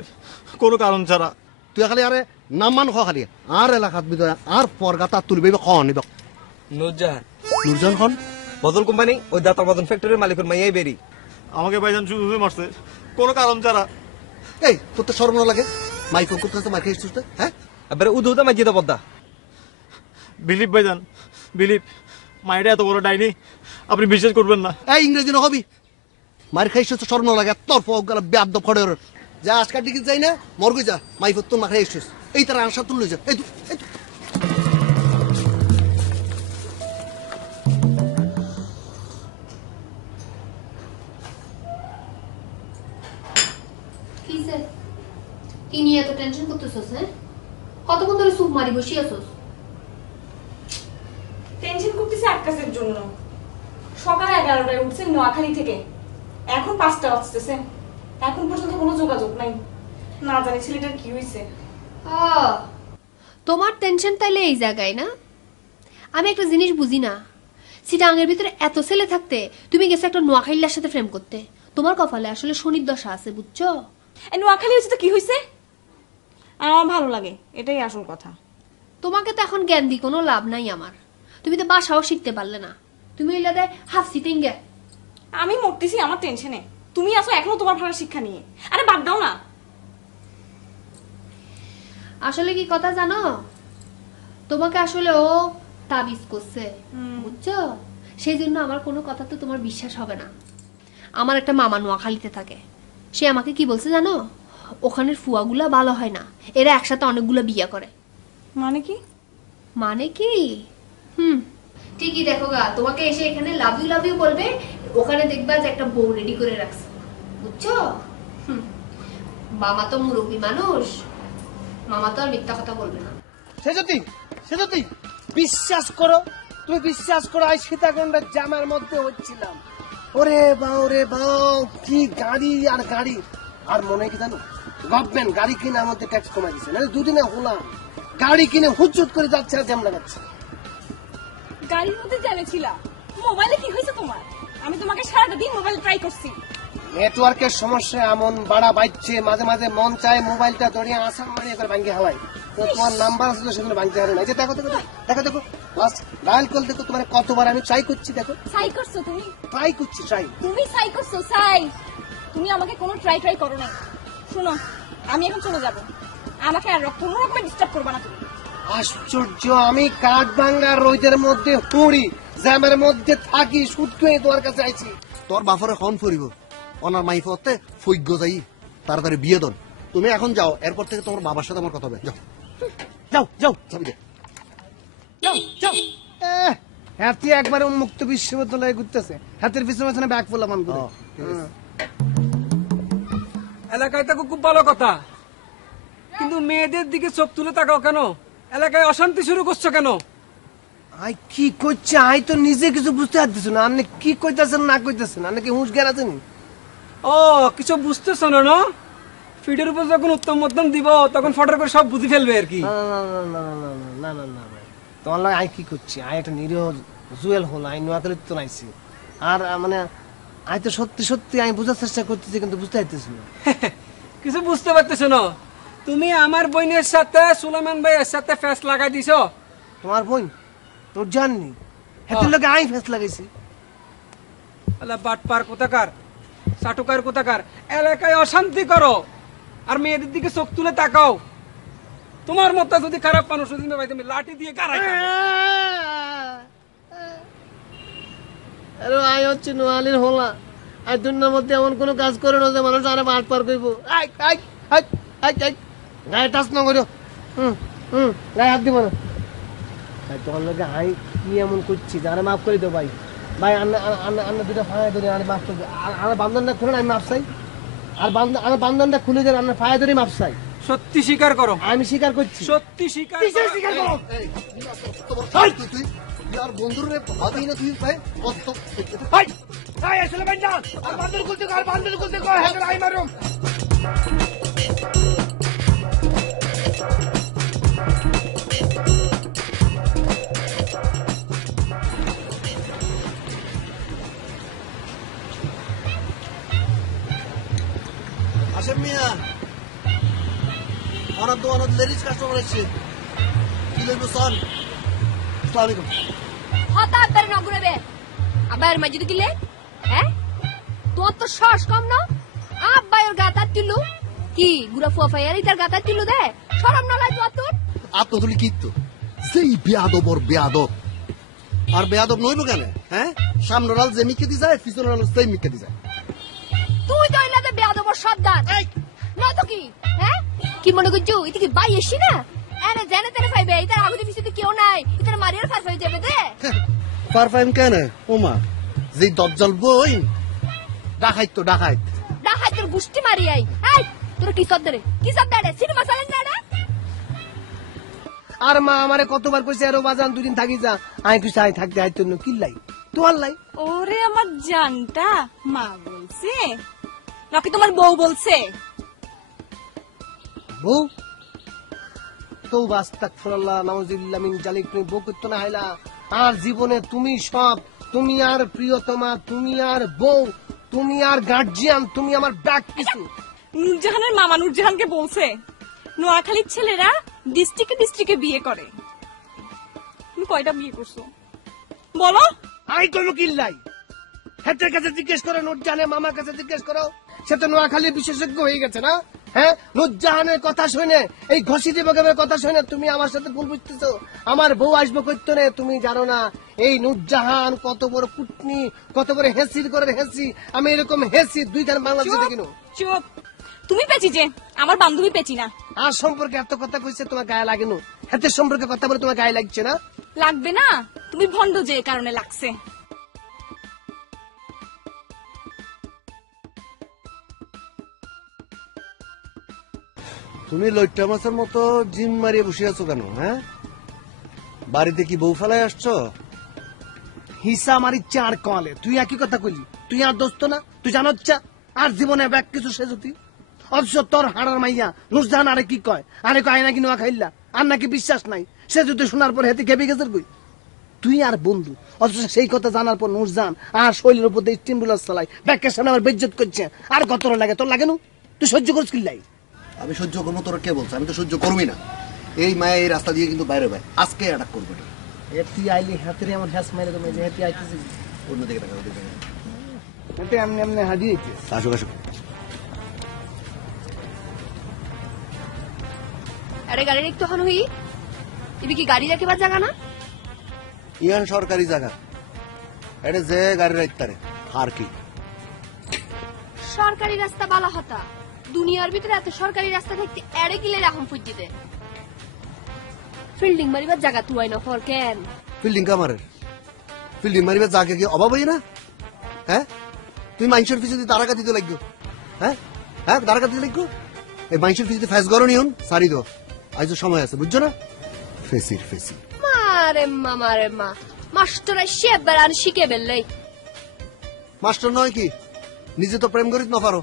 কোনো কারণ ছাড়া। তুই খালি আরে নাম মান খালি আর এলাকাত ভিতরে আর পরগা তার তুলবে খন নিব। নুরজাহান, নুরজাহান খন বদল কোম্পানি ওই দাতার বদন ফ্যাক্টরির মালিকের মাইয়াই বেরি। আমাকে ভাইজান শুধু মারছে কোনো কারণ ছাড়া। এই তোর তো শরম না লাগে? মাই ফোন করতে মাই খেয়েছিস? হ্যাঁ এবারে উদৌদা মাইজিতে পদ্মা। বিলিভ ভাইজান, বিলিভ মায়েরা এত বড় ডাইনি, আপনি বিশ্বাস করবেন না। এই ইংরেজি না হবি, মার খাইছিস তো শরম না লাগে? তোর ফোক গেল ব্যাদ খড়ে যা আজকাল দিকে যাই না মরগে যা, মাই ফোন তোর মাখাই এসছিস এই তার আনসার তুলে যা। এই কিসে কি নিয়ে এত টেনশন করতেছস? হ্যাঁ, কতক্ষণ ধরে সুপ মারি বসি আছস? টেনশন করতেছে এক কাজের জন্য। সকাল 11টায় উঠছে নোয়াখালী থেকে, এখন 5টা বাজতেছে, এখন পর্যন্ত কোনো যোগাযোগ নাই। না জানি ছেলেটার কি হয়েছে। তোমার টেনশন তাইলে এই জায়গায় না? আমি একটা জিনিস বুঝি না, সিটাঙ্গের ভিতরে এত ছেলে থাকতে তুমি গেছো একটা নোয়াখালীর সাথে প্রেম করতে। তোমার কপালে আসলে শনির দশা আছে, বুঝছো? এই নোয়াখালী হয়েছে তো কি হয়েছে? আমার ভালো লাগে, এটাই আসল কথা। তোমাকে তো এখন জ্ঞান দি কোনো লাভ নাই আমার। তুমি তো বাসাও শিখতে পারলে না, তুমি এলা দেয় হাফ সিটিং গে। আমি মরতেছি আমার টেনশনে, তুমি আসো এখনো তোমার ভালো শিক্ষা নিয়ে। আরে বাদ দাও না। আসলে কি কথা জানো, তোমাকে আসলে ও তাবিজ করছে, বুঝছো? সেই জন্য আমার কোনো কথা তো তোমার বিশ্বাস হবে না। আমার একটা মামা নোয়াখালীতে থাকে, সে আমাকে কি বলছে জানো? ওখানের ফুয়াগুলা ভালো হয় না, এরা একসাথে অনেকগুলো বিয়ে করে। মানে কি? মানে কি? ঠিকই দেখো গা, তোমাকে এসে এখানে লাভ ইউ বলবে, ওখানে দেখবা যে একটা বউ রেডি করে রাখছে, বুঝছো? মামা তো মুরব্বী মানুষ, মামা তো আর মিথ্যা কথা বলবে না। সেজতি বিশ্বাস করো, তুমি বিশ্বাস করো, আজ সীতাকুণ্ডের জামার মধ্যে হচ্ছিলাম। ওরে বাও কি গাড়ি আর গাড়ি। আর মনে কি জানো, গভর্নমেন্ট গাড়ি কিনে আমাদের ট্যাক্স কমাই দিচ্ছে, না দুদিনে হলাম গাড়ি কিনে হুজ্জুত করে যাচ্ছে আর জ্যাম লাগাচ্ছে। গাড়ির মধ্যে জেনেছিলা? মোবাইলে কি হয়েছে তোমার? আমি তোমাকে সারাটা দিন মোবাইল ট্রাই করছি। নেটওয়ার্কের সমস্যা এমন বাড়া বাইচ্ছে, মাঝে মাঝে মন চায় মোবাইলটা ধরিয়ে আসাম মারিয়ে করে ভাঙ্গে হাওয়াই। তো তোমার নাম্বার আছে সেগুলো ভাঙতে হারে না। যে দেখো দেখো দেখো দেখো লাস্ট ডায়াল কল দেখো, তোমার কতবার আমি ট্রাই করছি। দেখো ট্রাই করছো তুমি? ট্রাই করছি, ট্রাই। তুমি ট্রাই করছো? তুমি আমাকে কোনো ট্রাই করো না। শোনো, আমি এখন চলে যাব, আমাকে আর কোনো রকমের ডিস্টার্ব করবে না তুমি। আশ্চর্য, আমি কাঠ ভাঙ্গার রোদের মধ্যে পড়ি, জ্যামের মধ্যে থাকি, শুটকে তোমার কাছে আইছি। তোর বাফরে খন ফুরিব, ওনার মাই ফতে ফুইগ্য যাই, তাড়াতাড়ি বিয়ে দন। তুমি এখন যাও, এরপর থেকে তোমার বাবার সাথে আমার কথা হবে। যাও যাও যাও চাবি দে। যাও যাও। হাতি একবারে উন্মুক্ত বিশ্ববিদ্যালয়ে ঘুরতেছে, হাতের পিছনে ব্যাগ ফুলা মান করে। এলাকায় থাকো খুব ভালো কথা, কিন্তু মেয়েদের দিকে চোখ তুলে তাকাও কেন? এলাকায় অশান্তি শুরু করছো কেন? আই কি করছে আই তো নিজে কিছু বুঝতে পারতেছি না। আপনি কি কইতাছেন না কইতাছেন, আপনি কি হুঁশ জ্ঞান আছেন? ও কিছু বুঝতেছো না না? ফিডের উপর যখন উত্তম মধ্যম দিব তখন ফটার করে সব বুঝে ফেলবে আর কি। না না না না না না না না ভাই, তোমার লাগে আই কি করছি? আই একটা নিরীহ জুয়েল হল, আই নোয়াখালীর তো নাইছি। আর মানে আই তো সত্যি সত্যি আমি বোঝার চেষ্টা করতেছি, কিন্তু বুঝতে পারতেছি না। কিছু বুঝতে পারতেছো না? তুমি আমার বোনের সাথে সুলাইমান ভাইয়ের সাথে ফেস লাগাই দিছো। তোমার বোন তোর জাননি, হেতুর লোকে আই ফেস লাগাইছি। আলা বাটপার কোথাকার, চাটুকার কোথাকার, এলাকায় অশান্তি করো আর মেয়েদের দিকে চোখ তুলে তাকাও। তোমার মতো যদি খারাপ মানুষ যদি ভাই তুমি লাঠি দিয়ে গাড়াই আরে আই হচ্ছে নোয়ালির হোলা, আই দুনিয়ার মধ্যে এমন কোনো কাজ করে না যে মানুষ আরে বাট পার করবো। I I I I I গায়ে টাচ না করো, গায়ে হাত দিব না। তাই তোমার লোকে আই কি এমন করছি যে আরে মাফ করে দাও ভাই। ভাই আন্না দুটো ফায়া ধরে আরে মাফ করে দাও। আর বান্ধনটা খুলে আমি মাফ চাই, আর বান্ধনটা খুলে দেন আপনার ফায়া ধরে মাফ চাই। সত্যি স্বীকার করো। আমি স্বীকার করছি। সত্যি স্বীকার স্বীকার করো। তুই আর বন্ধুর ভাবি না তুই ভাই কত ভাই ভাই আসলে ভাই না, আর বান্ধন খুলতে কর, বান্ধন খুলতে কর, হ্যাঁ আই মারুম। আসেন মিয়া, অনেক তো অনেক লেডিস কাস্টমার এসছে। কি লাগবে সন? আসসালামু আলাইকুম। হঠাৎ বের নগরে বে আবার মাঝে দিলে হ্যাঁ তোর তো শ্বাস কম না। আব্বাই ওর গাতা তুলু কি গুড়া ফুয়া ফাইয়ার ইতার গাতা তুলু দে শরম না লাগে তোর। আপনি তুলি কি তো সেই বেয়াদব ওর বেয়াদব, আর বেয়াদব নইব কেন? হ্যাঁ, সামনের আল যে মিকে দি যায়, পিছনের আল সেই মিকে দি যায়। তুই তো ইলাতে বেয়াদবর সর্দার না তো কি? হ্যাঁ কি মনে করছো এটা কি বাই এসি না? এনে জানে তেনে ফাইবে ইতার আগুতে পিছতে কেউ নাই, ইতার মারিয়ার ফার ফাই যাবে দে। পার ফাইম কেন ওমা, যেই দজ্জাল বই ডাকাইত তো ডাকাইত। ডাহাই তোর গুষ্টি মারি আই। এই তোর কি সর্দারে কি সর্দারে সিনেমা চালেন না না? আর মা আমারে কতবার কইছে আরো বাজান দুদিন থাকি যা, আই কইছে আই থাকতে আইতো না কি লাই তোমার লাই। ওরে আমার জানটা মা বলছে নাকি তোমার বউ বলছে? বউ তো আস্তাগফিরুল্লাহ নাউযুবিল্লাহ মিন জালিক, তুমি বউ করতে না হাইলা। আর জীবনে তুমি সব, তুমি আর প্রিয়তমা, তুমি আর বউ, তুমি আর গার্জিয়ান, তুমি আমার ব্যাক কিছু। নূরজাহানের মামা নূরজাহানকে বলছে নোয়াখালীর ছেলেরা ডিস্ট্রিক্টে ডিস্ট্রিক্টে বিয়ে করে। তুমি কয়টা বিয়ে করছো বলো? আই কইলো কি লাই? হেতের কাছে জিজ্ঞেস করো, নূরজাহানের মামার কাছে জিজ্ঞেস করো, সে তো নোয়াখালীর বিশেষজ্ঞ হয়ে গেছে না। হ্যাঁ, নূরজাহানের কথা শুনে, এই ঘষি দেবের কথা শুনে তুমি আমার সাথে ভুল বুঝতেছো। আমার বউ আসবো করতো না, তুমি জানো না এই নূরজাহান কত বড় কুটনি, কত বড় হেসির করে হেসি। আমি এরকম হেসি দুইখান বাংলাদেশে দেখিনো। চুপ, তুমি পেঁচি যে আমার বান্ধবী পেঁচি না। আর সম্পর্কে এত কথা কইছে তোমার গায়ে লাগে না? হেতের সম্পর্কে কথা বলে তোমার গায়ে লাগছে না? লাগবে না, তুমি ভণ্ড যে কারণে লাগছে। তুমি লইট্টা মাছের মতো জিম মারিয়ে বসে আছো কেন? হ্যাঁ, বাড়িতে কি বউ ফেলায় আসছো? হিসা আমার ইচ্ছা আর কলে, তুই একই কথা কইলি। তুই আর দোস্ত না, তুই জানোচ্ছা আর জীবনে ব্যাগ কিছু সে যদি। অথচ তোর হাড়ার মাইয়া নুরজাহান আরে কি কয়, আরে কয় নাকি নোয়া খাইলা, আর নাকি বিশ্বাস নাই। সে যদি শোনার পর হেতে খেপে গেছে কই তুই আর বন্ধু। অথচ সেই কথা জানার পর নুরজাহান আর শৈলের উপর দিয়ে স্টিম রুলার চালাই, ব্যাগের সামনে আমার বেজ্জত করছে। আর কত লাগে তোর লাগে না? তুই সহ্য করিস কিল্লাই? আমি সহ্য করবো, তোর কে বলছে? আমি তো সহ্য করবি না। এই মায়া এই রাস্তা দিয়ে কিন্তু বাইরে ভাই আজকে অ্যাটাক করবে। হেতি আইলি হাতের আমার হ্যাস মাইরে তুমি যে হেতি আইতেছিস অন্যদিকে টাকা দিবে। হেতে এমনি এমনি হাজিয়েছে। আসুক আসুক। আরে গাড়ি একটু হন হই ইবি কি গাড়ি রাখিবার জায়গা না? ইয়ান সরকারি জায়গা, এটা যে গাড়ি রাখতারে আর কি সরকারি রাস্তা বালা হতা। দুনিয়ার ভিতরে এত সরকারি রাস্তা থাকতে এড়ে গিলে রাখুন ফুজিতে ফিল্ডিং মারিবার জায়গা তুই না ফর কেন? ফিল্ডিং কামারের ফিল্ডিং মারিবার জায়গা কি অভাব হই না? হ্যাঁ, তুই মাইন্সের ফিসে তারাকা দিতে লাগবে। হ্যাঁ হ্যাঁ, তারাকা দিতে লাগবে। এই মাইন্সের ফিসে ফেস গরো নিয়ন সারি দো, আজ সময় আছে বুঝছো না? ফেসির ফেসি মা মারে মা মাস্টার আইসে বেড়ান শিখে বেললেই মাস্টার নয় কি নিজে তো প্রেম করিত না পারো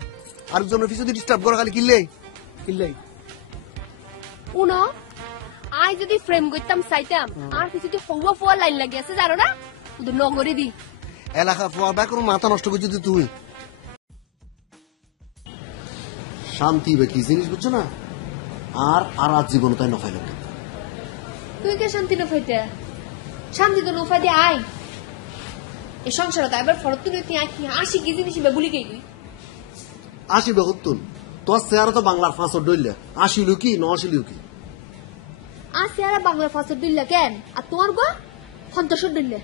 আরেকজনের পিছনে ডিস্টার্ব করো খালি কিনলেই কিল্লাই উনো আই যদি ফ্রেম করতাম চাইতাম আর কিছু হওয়া ফোয়া লাইন লাগি আছে জানো না ওদের নগরে দি এলাকা ফোয়া ব্যাকরণ মাথা নষ্ট করছি তুই শান্তি বা কি জিনিস বুঝছো না আর আর আজ জীবন তাই নফাই লোক তুই কে শান্তি নফাইতে শান্তি তো নফাই দিয়ে আই এই সংসার তো এবার ফরত তুই তুই কি আসি কি জিনিস বলি কে তুই আসি বেহত্তুন তোর চেহারা তো বাংলার ফাঁসর ডইলে আসিল কি ন আসিল কি আসি আর বাংলা ফাঁসের দিল্লা কেন আর তোমার গো সন্তোষের দিল্লে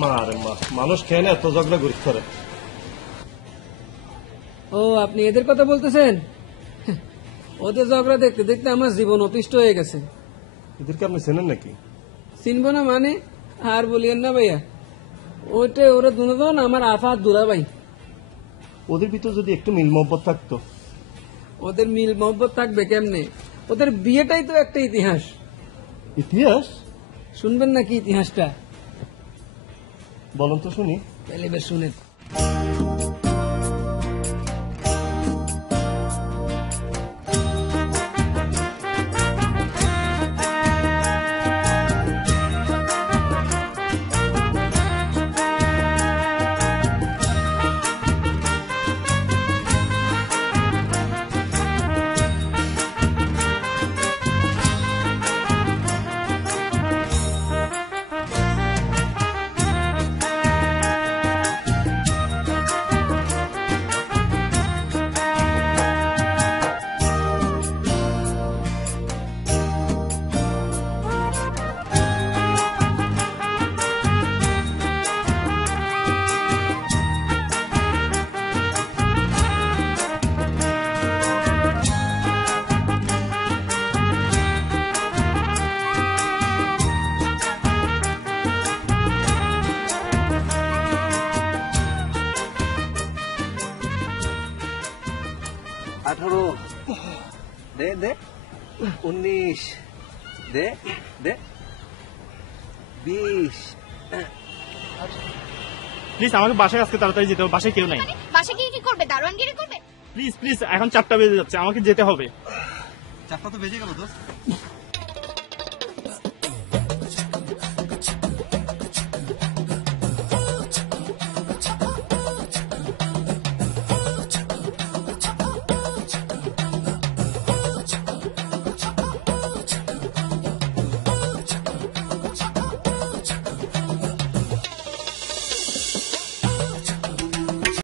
মা রে মা মানুষ খেয়ে না এত ঝগড়া করিস করে ও আপনি এদের কথা বলতেছেন ওদের ঝগড়া দেখতে দেখতে আমার জীবন অতিষ্ঠ হয়ে গেছে এদেরকে আপনি চেনেন নাকি চিনবো না মানে আর বলিয়েন না ভাইয়া ওইটা ওরা দুজন আমার আফা দুলা ভাই ওদের ভিতর যদি একটু মিল মহব্বত থাকতো ওদের মিল মহব্বত থাকবে কেমনে ওদের বিয়েটাই তো একটা ইতিহাস ইতিহাস শুনবেন নাকি ইতিহাসটা বলুন তো শুনি তাহলে বেশ শুনেন দে দে 19 দে দে 20 প্লিজ আমাকে বাসায় আজকে তাড়াতাড়ি যেতে হবে বাসায় কেউ নাই বাসা গিয়ে কি করবে দারোয়ানগিরি করবে প্লিজ প্লিজ এখন 4টা বেজে যাচ্ছে আমাকে যেতে হবে 4টা তো বেজে গেল দোস্ত